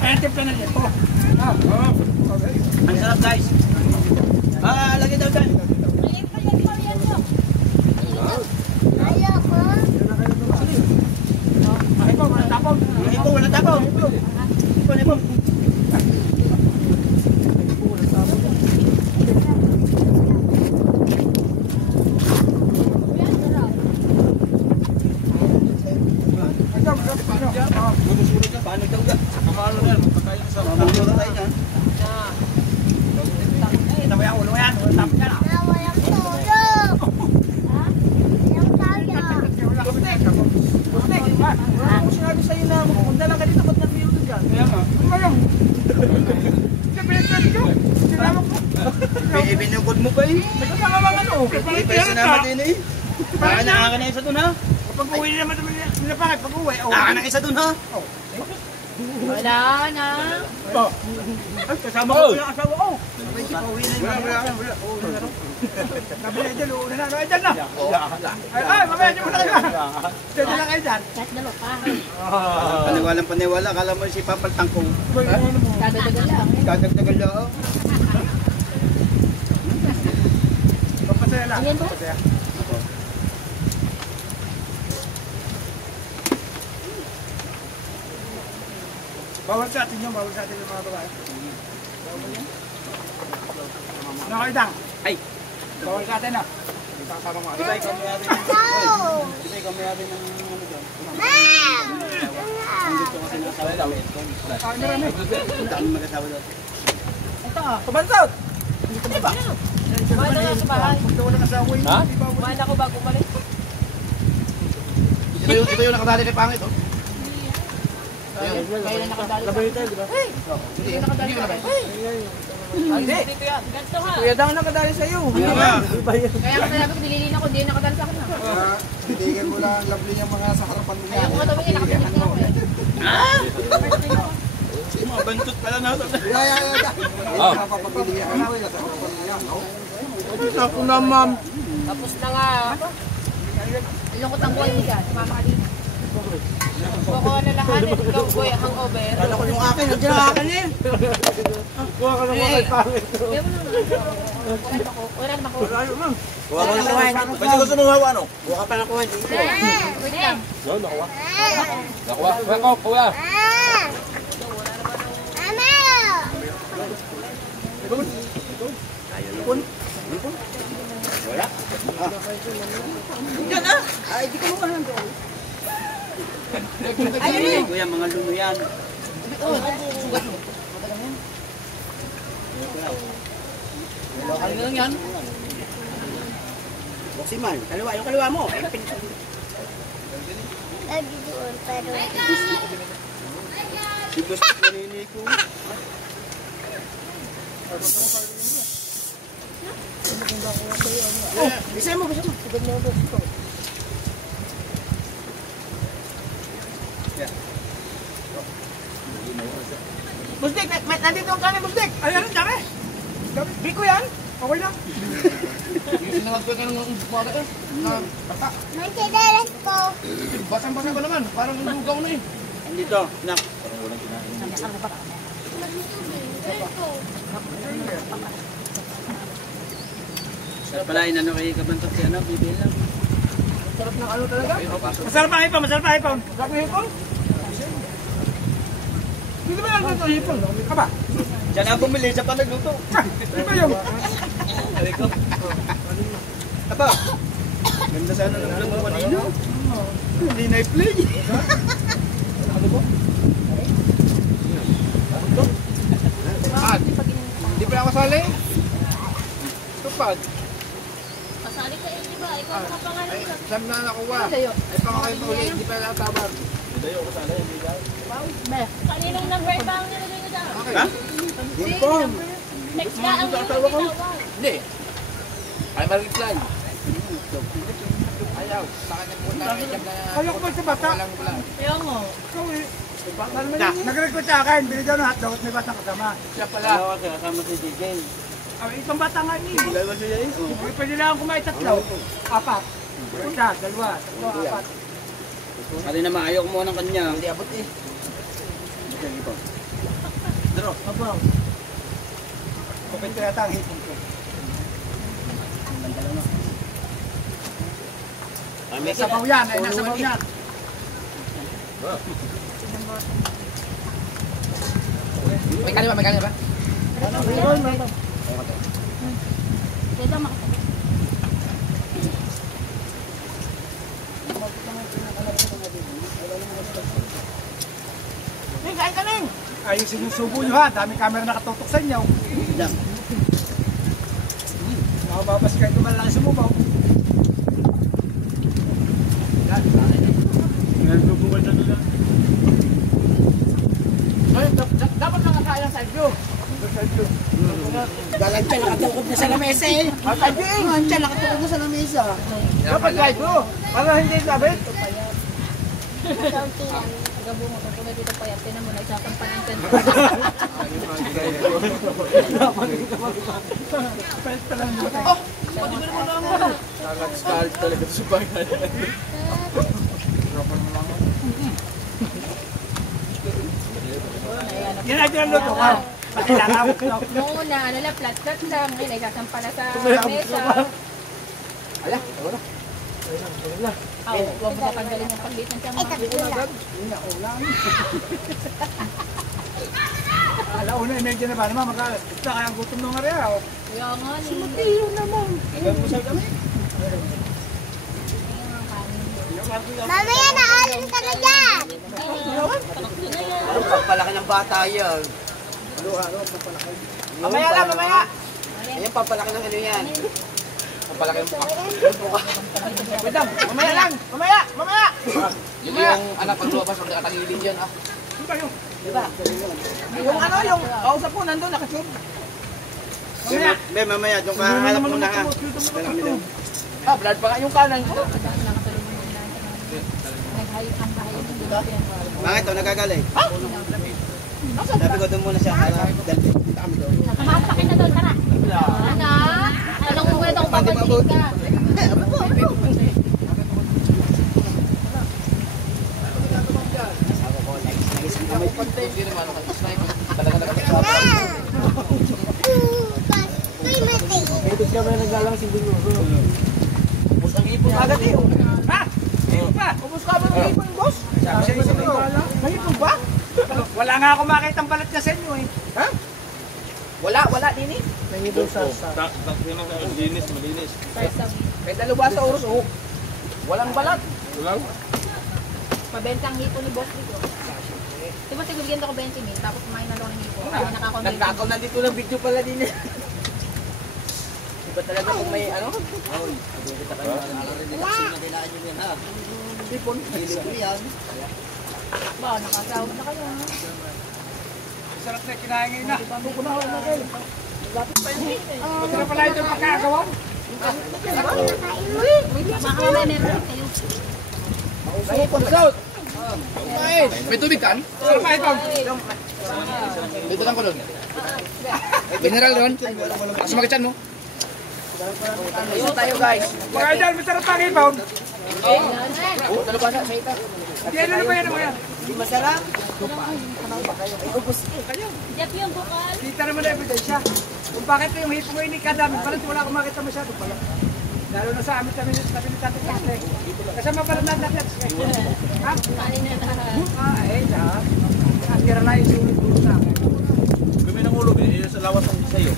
Ayan, tipla na dito. Ang sarap guys. Lagay daw dyan. Wala tapon. Ipon. Paano daw yan? Paano yan? Magkakain sa mga tayo dyan. Kita mo yung ulo yan. Wala tapon yan. Ako sinabi sa'yo na magpunta lang ka dito, ba't nag-view doon dyan? Kaya nga. Ano? Hindi, pinagsabi ko. Sinama ko. Binukod mo pa eh. Nagkasama mga ano. Hindi pa sinama din eh. Baka nakaka na isa dun ha. Pag uwi na naman nila pakit, pag uwi. Nakaka na isa dun ha. Wala na. Ay, kasama ko yung asawa ko. Uwi na yung wala. Sabi na dyan, uuna na. Ay, dyan na. Ay, mamaya dyan mo na kayo. Dyan na kayo dyan. Kahit dalo pa. Paniwalang kala mo si Papal Tangkong. Kadadagal lang. Dadagdagal lang. Papasaya lang. Ayan ba? Papasaya. Bawal sa atin yung mga babae. Nakaitang. Ay. Bawal sa atin na. Kasama mo. Diba ikaw may yabi ng ano dyan? Ang gusto kasi ng asawa daw. Ang dami mag-asawa daw. Ito ah. Kabansot! Diba? Kumain na nga sa bahay. Wala na asawa yun. Ha? Kumain ako bago umalis. Ito yung nakadali ni Pangit oh. Kayo na nakadali. Hindi ko na ba? Hindi. Dito yan. Ganito ha. Kuya Dang nakadali sa'yo. Kaya ako sinabi ko, nililin ako, hindi nakadali sa akin na. Titigil mo lang lovely yung mga sa harapan mo Ayaw ko nga tawin, nakabilis na ako eh. Mga bantot pala na ito. Oh. Ako na, ma'am. Tapos na nga. Ilungkot ang buhay mo dyan. Sumama ka dito. Kukuha na lahat. Ikaw, kuya, hangover. Ano ko yung akin? Nandiyan ang akin eh. Kuha ka naman kay pangit. Kaya mo naman. Wala naman ko. Wala yun, ma'am. Kuha ka na. Pwede gusto mong hawa no? Kuha ka pa na kuha. Wait lang. Nakuha ko, kuya. Yan ah. Ay, di ka mo kanan doon. Ayun kuya, mga luno yan. Ano lang yan? Boksiman, kaliwa. Yung kaliwa mo. Si Gusto nanini ko. Bisa mo. Busdik, nandito ang kami, Busdik. Ayan, dami. Biko yan. Okay lang. Yung sinawag ko ng mga ka na bata. May sigaras ko. Basang-basang ko naman. Parang lugaw na eh. Andito, nak. Sarap pala, inano kay Kabantot si ano, bibili lang. Sarap ng ano talaga. Masarap ang hipon, masarap ang hipon. Sarap ng hipon. Hindi ba lang ito hipon? Aba. Diyan ako bumili, siya pa nagluto. Di ba yung? Sabi ko. Aba, ganda sana ng vlog mo kanina. Hindi na i-play. Hindi pa ako sali. Tupad. Pasali ka eh, di ba? Ikaw ang pangalan Ay, ka. saan na nakuha? Ay, pangakay pa uli. Hindi pa lang tawag. Kaninong number ba ang nilagay mo dyan? Ha? Hipon. Text ka ang nilagay. Hindi. Ay, mag-reply. Ayaw. Sa akin nagpunta na dyan na... Ayaw ko ba sa bata? Walang wala. Kaya mo. Ikaw eh. Bata naman yun. Nag-record sa akin. Bili daw ng hotdog at may batang kasama. Siya pala. Dalawa kasi kasama si DJ. Ay, ibang bata nga ni. Dalawa siya eh. Pwede lang akong kumain tatlo. Apat. Isa, dalawa, tatlo, apat. Kali naman, ayaw ko muna ng kanya. Hindi abot eh. Daro. Abaw. Kapit ko yata ang hipon ko. Ay, sabaw yan. Ay, nasabaw yan. May kanina ba? Kaya makita. Ning, kain ka ning! Ayusin yung subo nyo ha. Dami camera nakatutok sa inyo. Yan. Makababas kayo tumalaki sumubaw. Yan, Ay, dapat nakakain ang side view. Dalag siya nakatukod na sa lamesa eh. Ang siya nakatukod na sa lamesa. Dapat guide mo. Para hindi sabit. Kaunti yan. Gabo mo. Kung may dito pa yan, tinan mo, nagsasampan ang tiyan. Pwede lang mo. Nag-start talaga sa bayan. Yan ay tinuluto ka. Pakilakaw. Noong una, ano lang, flat-flat lang. Ngayon, nagsasampa na sa mesa. Ala, wala. Aw, huwag mo tatanggalin yung paglit ng tiyan. Alauna, medyo na ba naman magkakita kaya ang gutom nung area. Kaya nga, ni. Mamaya naalim ka na dyan! Ano papalaki ng bata yan? Mamaya lang, mamaya! Ayan, papalaki ng ano yan. Papalaki ng mukha. Wait lang, mamaya lang! Mamaya! Yun yung anak pag lumabas, pag nakatagilid yan ah. Diba? Yung ano, yung kausap ko nandun, nakasyon. Mamaya! Be, mamaya, doon ka hanap muna ha. Ah, blood pa nga yung kanan ko. Bakit to, nagagaling? Sabi ko doon muna siya. Dalhin. Nakamasakit na doon, tara. Ano? Anong muna itong papansin ka? Hindi naman ako sniper. Talaga nakasama. Ubus ang ipon agad eh. Ha? Ipon pa? Ubus ka ba ng ipon, boss? Sabi sa isip ko. May ipon ba? Wala nga ako makita ang balat niya sa inyo eh. Ha? Wala din eh. Malinis. Kahit dalawa sa oras, oh. Walang balat. Pabentang hipon ni Boss dito. Diba sigurigyan ako 20 mil, tapos kumain na lang ng hipon. Kaya nakakonvert. Nagkakaw na dito ng video pala din eh. Iba talaga kung may ano? Ipon. Ba, nakasahod na kayo. Sarap na kinain ngayon na. Paano ko na ako na kayo? Hindi na pala ito makakagawa. May tubig kan? Sarap pa ito. Dito lang ko doon. Mineral doon. Sumakit mo. Ayun tayo guys. Mga idol, masarap pa kayo, Bob. Oh, talabasa sa ita. Hindi, ano ba yan, ano ba yan? Di masarap. Jeff yung bukal. Kita naman na ebidensya. Kung bakit yung hipo mo ini kadami, parang wala akong makita masyado pala. Lalo na sa amin kami ni Tatay Kaste. Kasama pala natin. Ha? Eh, lahat. Ang tira na yung sulit dito sa akin. Kami ng ulo, eh, sa lawas ang sa'yo.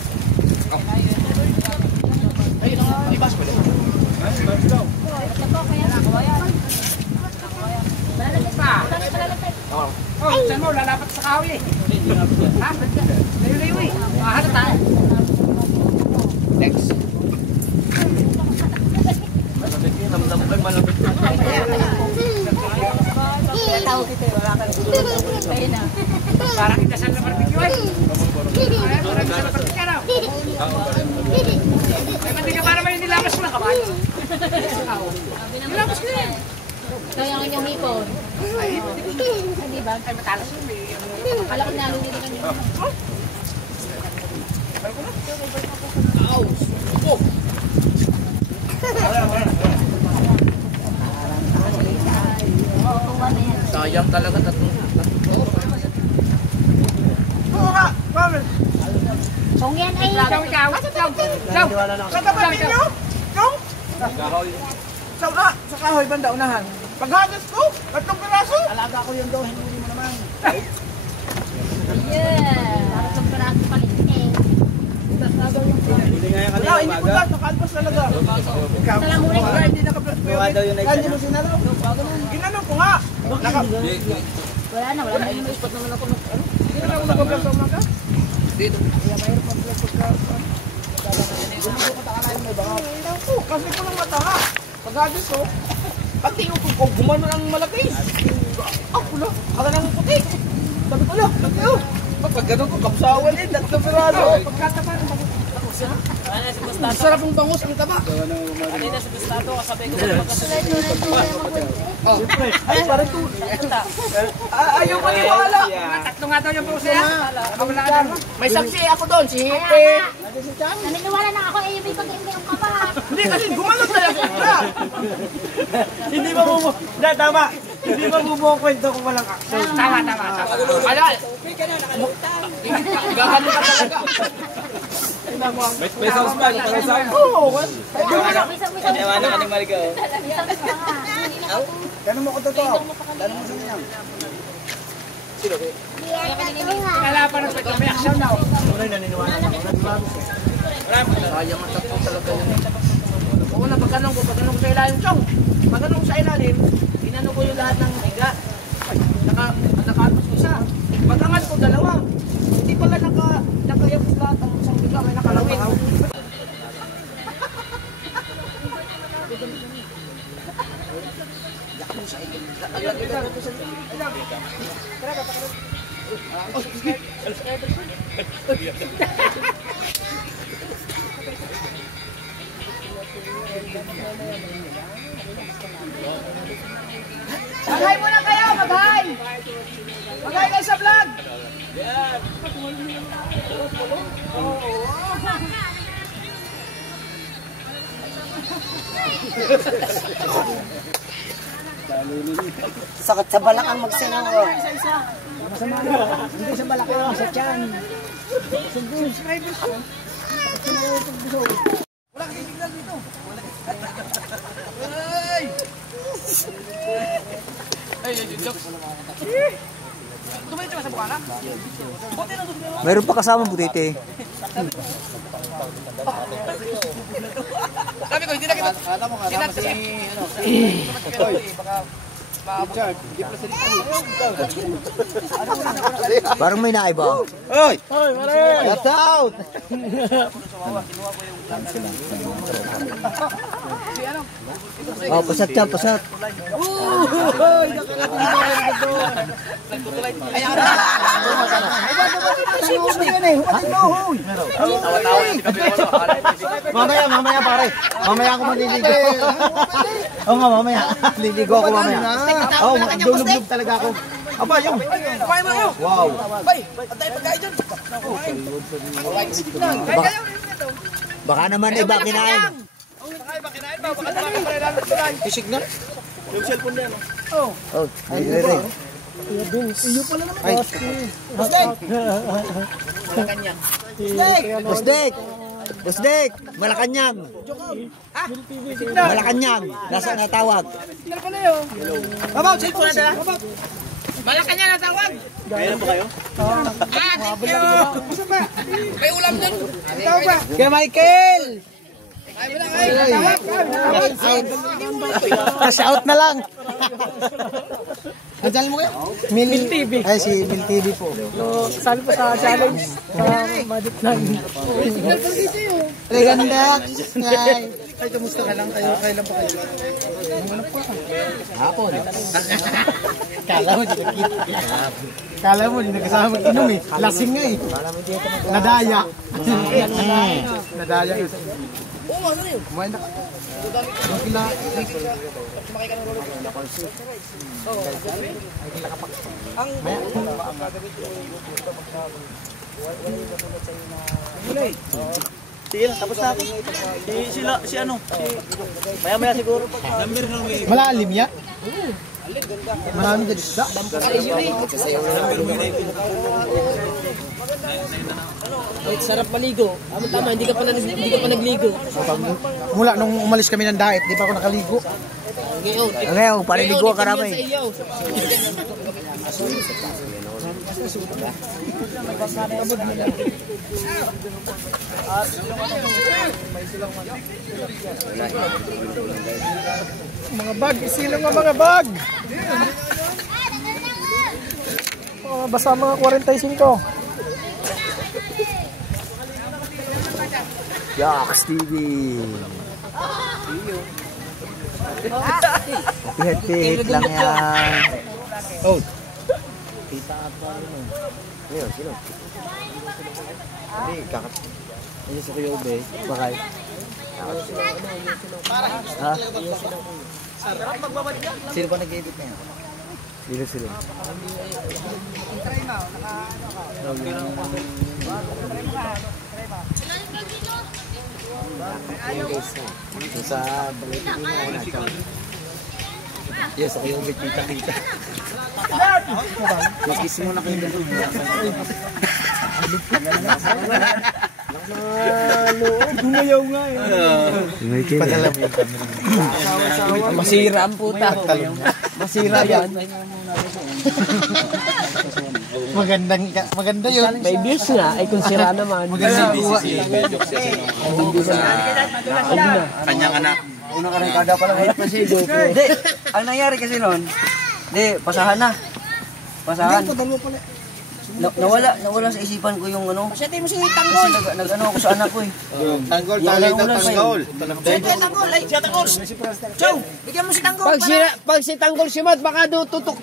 Ayun, may bas pala. Oh, saan mo? Lalapat sa kahoy eh. Ha? Layo-layo eh. Mahal tayo. Next. Namdam ko yung malapit. Parang inasal na barbecue eh. Ay, parang inasal na barbecue na. Ay, mandi ka para may nilamas mo na kamay. Nilamas ko yan. Kaya nga niyang hipon. Hindi ba? Ay, matalas yun. Akala ko nalunod ka niya. Ow! Oh! Sayang talaga tatlong. Oo nga. Bakit? Kung yan ay... Ikaw. Katapat ninyo? Yung? Kahoy. Sa kahoy banda unahan. Paghagas ko, 3 piraso. Alaga ko yung daw, hindi mo naman. Yeah. Parang peraso paligtin. Hindi nga yung kanina Hindi ko umaga. ba, nakalpas talaga. Ikaw. Hindi nakaplas. Hindi mo sinalaw. Ginanong ko nga. Wala na yung spot naman ako. Hindi na ako nakaplas sa umaga. Dito. Kasi ko lang mataha. Paghagas ko, pati yung gumano ng malaki. Pula. Akala nang puti. Sabi ko, laki yun. Pag ganun ko, kapsawan eh. 3 piraso. Pagkatapan, Sarap ng bangus ang taba. ay, parang tuloy. Ayaw maniwala. Tatlo nga daw yung puso yan. Wala na. May saksi ako doon, si Hipe. Naniniwala na ako eh, may pag-iingay ang kapat. Hindi, kasi gumano talaga. Hindi ba tama. Hindi ba kwento kung walang action? Tama. Alal! Gagano ka talaga. May sounds pa, may sounds. Oo. Ewan na animal ka. Ganun mo ko totoo. Ganun mo sa niya. Kala pa ng may action na. Sayang ang tatlo talaga yun. Oo na, pag ganun ko sa ilalim, chong. Pag ganun ko sa ilalim, inano ko yung lahat ng higa. Naka-atos ko isa. Pag angat ko, 2. Hindi pala nakayapos lahat ng isang higa, may nakalawin. Maghay muna kayo, maghay! Maghay kayo sa vlog! Sakit sa balak ang magsingaw. Hindi sa balak lang, sa tiyan. Subscribers ko. Wala kang titignan dito. Ay, jokes. Tumayo ka sa bukana? Mayroon pa kasama butite. Sabi ko, hindi na kita. Kala mo kasama si, baka Richard, hindi pala Parang may naiba. Hoy! Hoy, mare! Shout out! Oh, pasat ka, pasat. Mamaya pare. Mamaya ako maliligo. Oo nga, mamaya. Liligo ako mamaya. Oo, dulog-lug talaga ako. Aba, yun. Wow. Baka naman iba kinain. Signal? Yung cellphone na yan. Oh, dire. Busdek, Malacanang. Malacanang, nasa natawag. Babaw, cellphone na dala. Malacanang na tawag. Kaya po kayo? Thank you. May ulam din. Kaya Michael! Shout na lang. Nadal mo kayo? Mil TV. Ay, si Mil TV po. So, sali po sa challenge. Madit lang. Ganda. Ay, kamusta ka lang kayo? Kailan pa kayo? Hapon. Kala mo, hindi nakasama mag-inom eh. Lasing nga eh. Nadaya. Nadaya ka sa inyo. Oo, ano yun? Kumain na ka. Sige lang, tapos na ako. Si ano? Maya-maya siguro. Malalim yan? Maraming dyan isda. Sarap maligo. Tama, hindi ka pa nagligo. Mula nung umalis kami ng diet, di pa ako nakaligo. Ngayon, paliligo ka namin. Mga bag, isilang mga bag. Basta mga 45. Yaks TV. Pihit-pihit lang yan. Oh. Kita apa yun? Ayun, sino? Hindi, kakat. Ayun sa kuya ube. Bakay. Ha? Sino ba nag-edit na yan? Sino? Sa balay ko na ako. Yes, ayaw may kita-kita. Mag-isip mo na kayo doon. Gumayaw nga eh. Masira ang puta. Masira yan. Maganda yun. May views nga, ay kung sira naman. Maganda buwa. Kanyang anak. Una ka rin kada pala hirap na si Joke. Hindi, ang nangyari kasi noon, pasahan na. Pasahan. Nawala sa isipan ko yung ano. Kasi mo si Tanggol. Kasi nag-ano ako sa anak ko eh. Tanggol, tanggol. Tanggol, ay siya Tanggol. Chow, bigyan mo si Tanggol. Pag si Tanggol simat, baka tutok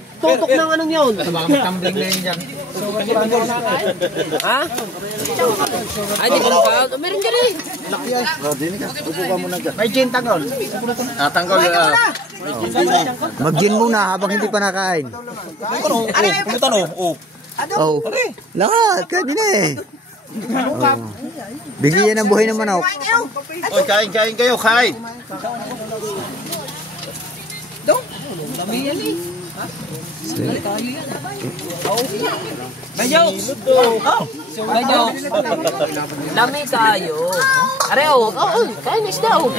ng anong yun. Baka magtambling na yun dyan. Ha? Ay, di ko naka. Meron ka rin. Upo ka muna dyan. May gin Tanggol. Tanggol. Mag-gin muna habang hindi pa nakain. Pumunta no? Oh. Lahat, kanina eh. Bigyan ng buhay ng manok. Oy, kain kayo, kain. Medyo. Dami kayo. Areo. Kain is daw.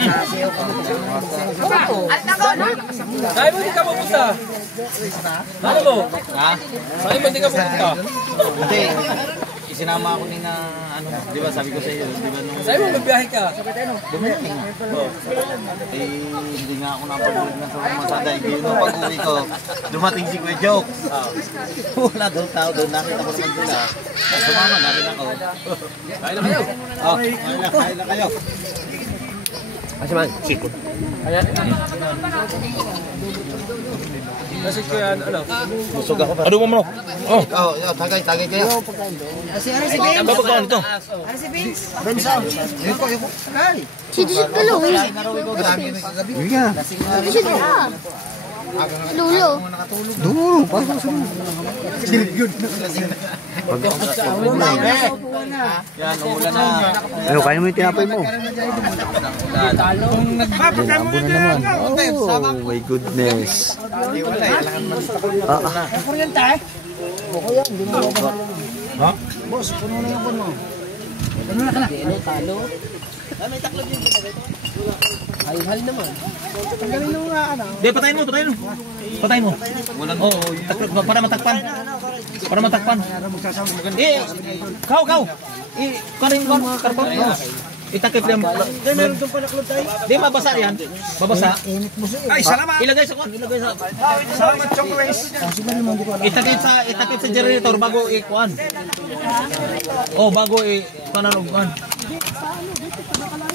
Kaya mo hindi ka pupunta. Ano mo? Ha? Saan mo hindi ka pupunta? Hindi. isinama ako ni na, ano, di ba sabi ko sa iyo, di ba nung... Sabi mo, magbiyahe ka. Dumating nga. Hindi nga ako napag-ulit na sa masada. Hindi yun ang pag-uwi ko. Dumating si Kuya Joke. Wala doon tao doon. Nakita ko naman sila. Sumama, namin ako. Kain na kayo. Kain na kayo. Kasi man, sikot. Ayan. Kasi kaya, ano? Busog ako pa. Ano mo mo? Oh. Tagay kayo. Si Vince. Ano ba pagkaan ito? Si Vince. Ayoko. Sidisit ka lang. Sidisit ka. Lulo. Dulo. Pasok sa mga. Yan, umulan na. Ano, kaya mo yung tinapay mo? Abo na naman. Oh, my goodness. Hal-hal naman. Hindi, patayin mo. Patayin mo. Oo, para matakpan. Para matakpan. Kau. Karin ko, karpon. Itakip lang. Meron doon pala club tayo. Di, mabasa yan. Mabasa. Ay, salamat. Ilagay sa kwan. Salamat, chocolates. Itakip sa generator bago i-kwan. Oh, bago i-kananugan.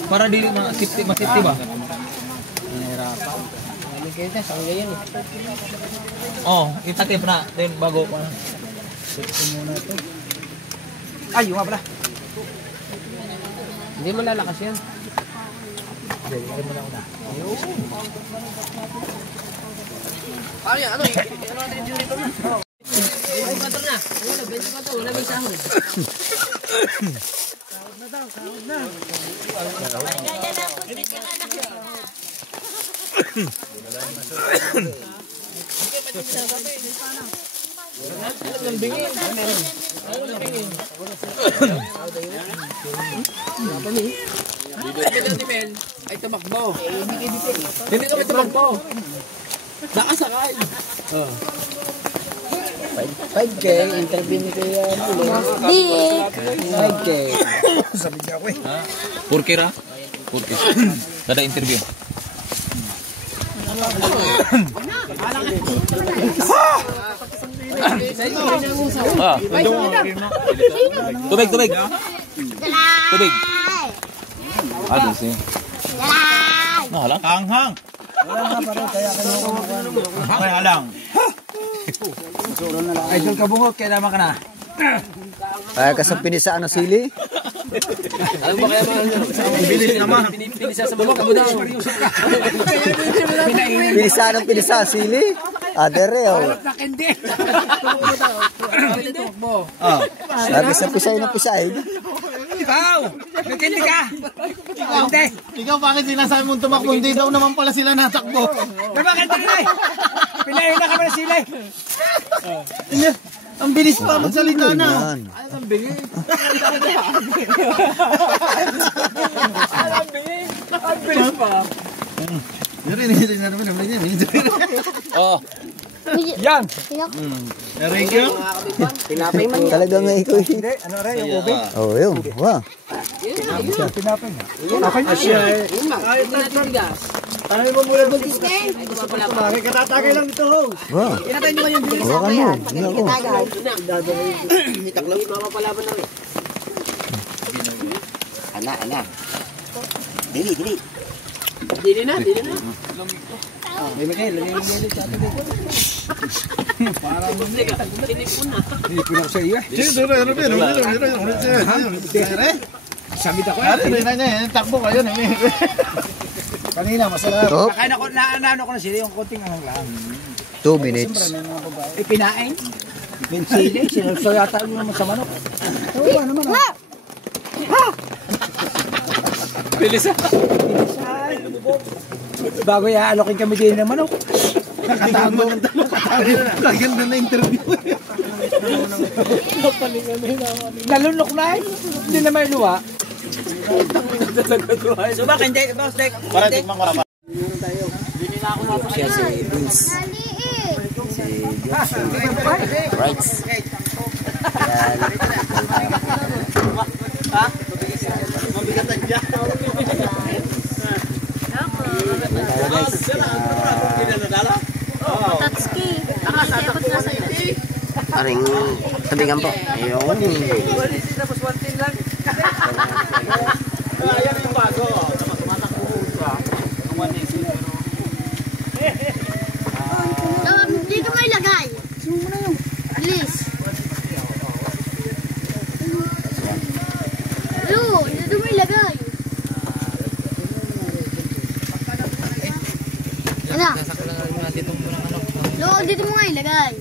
Para dili masipti ba? Oh, itakip na. Then bago pa. Ay, yung nga pala. Hindi mo lalakas yan. Ano yan? Ano natin yung generator na? Ay, bato na. Wala may sahod. Ay tumakbo. Hindi kami tumakbo. Nakasakay. 5K, interview ni Kuya Di. 5K. Sabi niya ako eh. Purkira? Purkis. Dada interview. Ah. Tubig. Tubig. Ano sih? Nah, halang. Hanghang. Kaya lang. Idol ka bungot, kaya naman ka na. Kaya ka sa pinisaan ng sili? Alam mo kaya Bilis naman. pinisa sa mga kabudaw. Pinisaan ng pinisaan sili? Adere, oh. Nakindi. Tumakbo. Lagi sa pisay ng pisay. Ikaw! Nakindi ka! Hindi! Ikaw bakit sinasabi mong tumakbo? Hindi daw naman pala sila natakbo. Pero bakit hindi? Pinahin na kami ng silay. Ang bilis pa magsalita na. Yan. Ang bilis. Ang bilis pa. Oh. Yan! Thank you. Tinapay man. Talagang nga ikaw. Hindi, ano rin, yung ube? Oh, yun. Wow. Pinapay na. Okay na siya. Yun lang. Ayun natin bigas. Ano yung mamula mo? Ay, gusto pala pa. Katatagay lang ito, ho. Wow. Pinatay nyo yung bigas. Hawakan mo. Hindi ako. Itaklang ito mapalaban namin. Ana. Dili. Dili na. Hindi ko na sa iyo. Sabit ako. Takbo kayo. Kanina, masarap. Top. Kaya naano ko na sila yung konting anong lang. 2 minutes. Ipinain. Pinsili. Sinulso yata yung naman sa manok. Oo, ano naman. Bilis ah. Bago i-alokin kami din ng manok. Nakatago. Kaganda na interview. Nalunok na eh. Hindi na may luwa. So bakit hindi? Boss Dek. Para tikman ko na pa. Siya si Vince. Si Joshua. Rights. Yan. Tatski. Nakasabot na sa'yo. Aring tabingan po. Ayun. Ayan yung bago. Tumatakbo siya. Ang 180. Dito may lagay. Sumo na yun. Bilis. Lu, dito may lagay. Ano? Lu, dito mo nga ilagay.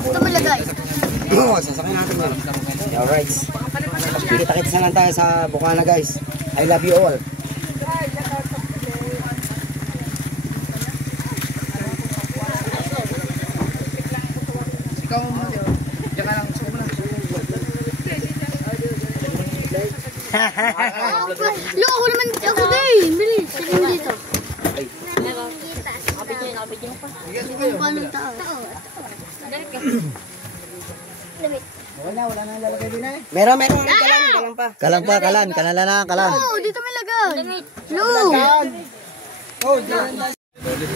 Dito may lagay. Sasakyan natin yan. Alright. Kita-kita lang tayo sa Bukana guys. I love you all. Lu, ako naman. Ako din. Bilis. Sige mo dito. Paano tao? Meron. Kalang pa. Kalan. Oh, dito may lagay. Lu.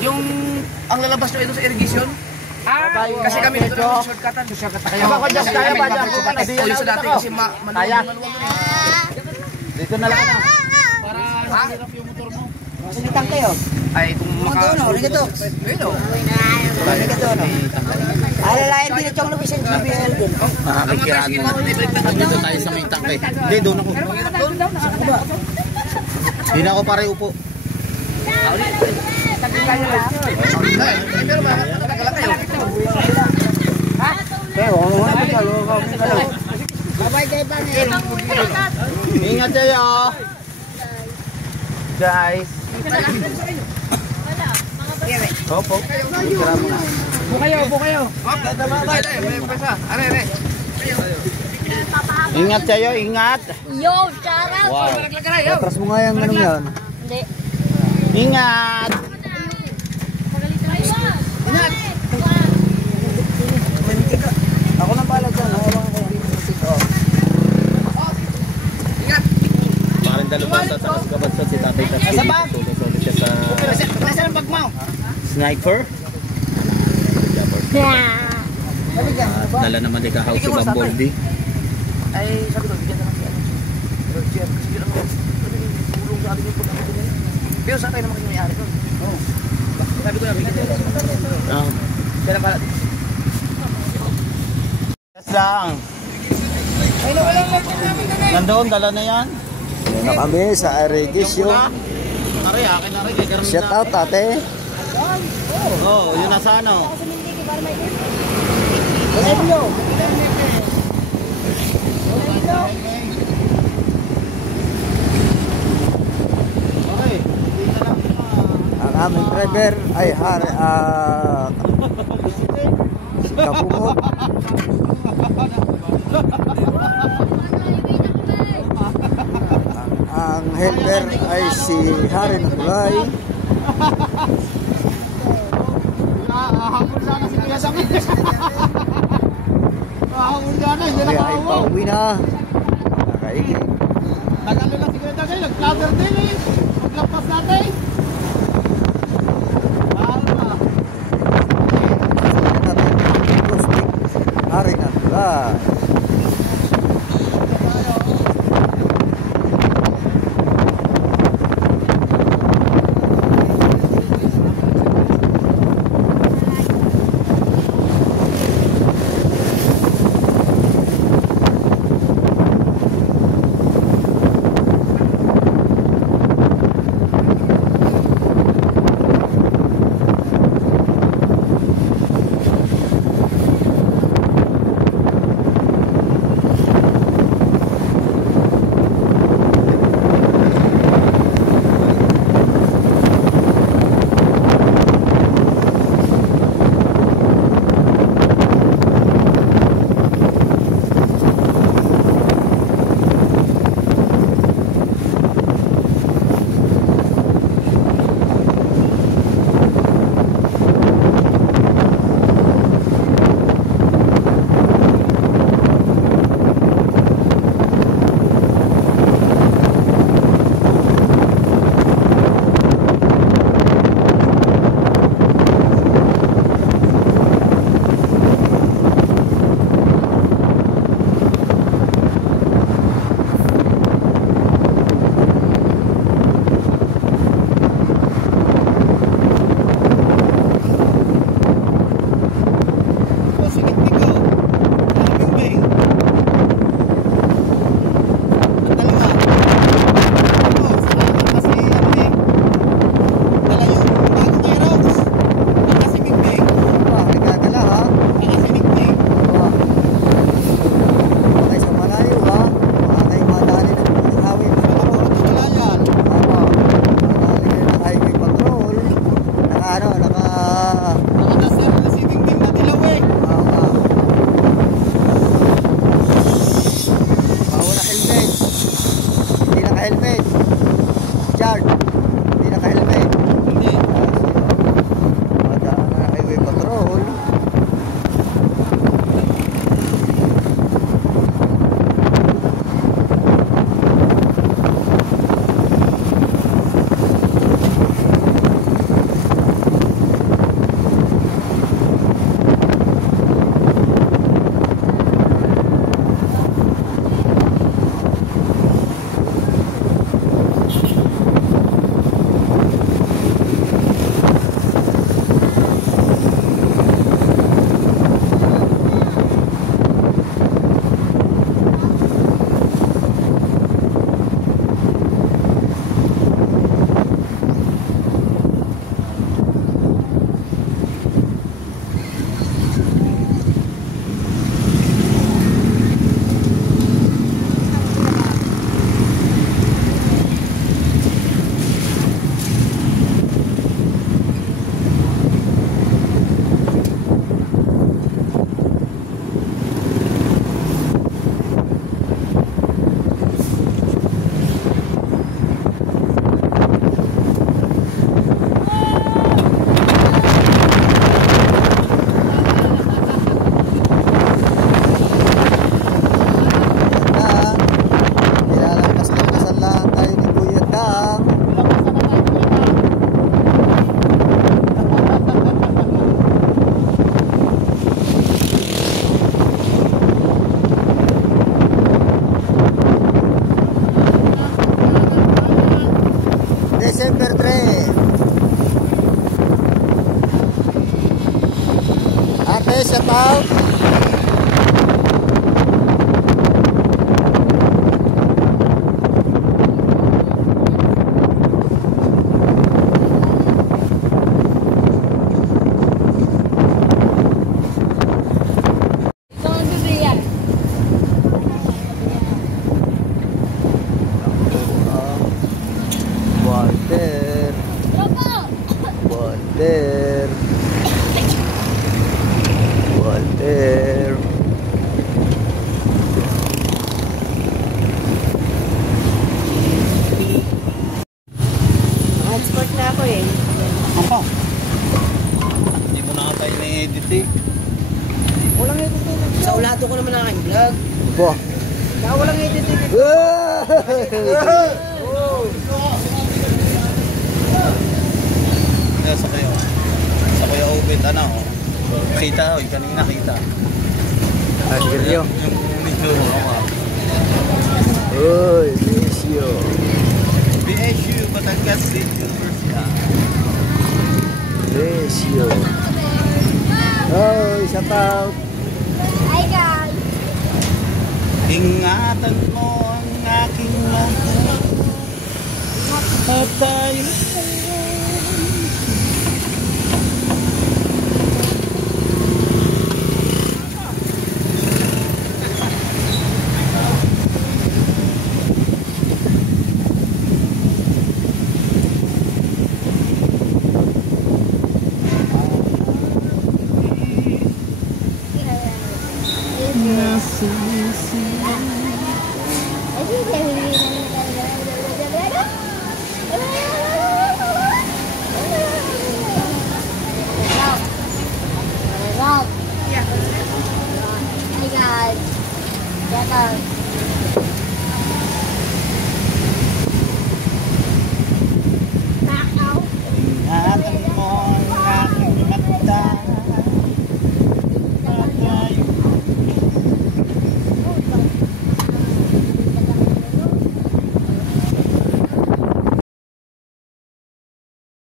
Yung ang lalabas nyo ito sa irrigation. Kasi kami dito na shortcutan. Kaya ako dyan. Kaya pa dyan. Pulis sa dati kasi maluwag. Dito na lang na. Sinitang kayo? Ay, kung maka... Rigato. Rigato, no? Alalayan din ito ang lumisan sa BL din. Nakakikiraan mo. Dito tayo sa may tangkay. Hindi, doon ako. Hindi na ako pare upo. Ingat kayo. Guys. Opo. Upo kayo. Ingat kayo, ingat. Yo, Chara. Wow. Atras mo nga yung anong yan. Hindi. Ingat. Ako nang pala dyan. Parang dalubasa sa kabatsat si tatay tatay. Tulong-tulong siya sa Nasaan ang bag mo? sniper. At dala naman di kahaw si Bamboldi. Ay, sabi ko, bigyan na lang si ano. Pero siya, kasi yun ang tulong sa atin yung pagkakas niya. Pero saan tayo naman kayo may-ari doon? Oo. Sabi ko na, bigyan na lang. Siya lang pala. Yes lang. Nandoon, dala na yan. Yan na kami sa irrigation. Aray, akin na rin. Shout out ate. Oh, yun na sa ano. Okay. Ang aming driver ay Kapumog. Ang helper ay si Hari ng Tulay. Hapon sana si Kuya Samit. Hapon sana, hindi na Kaya ay kawo. pauwi na. Nakaigit. Tagal na si Kuya Dagay, nag-clutter din eh. Maglampas natin. Hari ng Tulay. Ate, shout out. Ito ang bibigyan. Walter. Walter. Walter. Transport na ako eh. Hindi mo na tayo na-edit eh. Walang edit eh. Sa ulato ko naman ang aking vlog. Bo. Kaya walang edit eh. Kaya sa kayo. Sa Kuya Obet, ano? Kita, kanina kita. Seryo. Yung video mo, ako. Uy, Desyo. BSU, Batangas State University. Desyo. Oh, shout out. Hi guys. Ingatan mo ang aking mga at tayo. Hi guys. Shout out.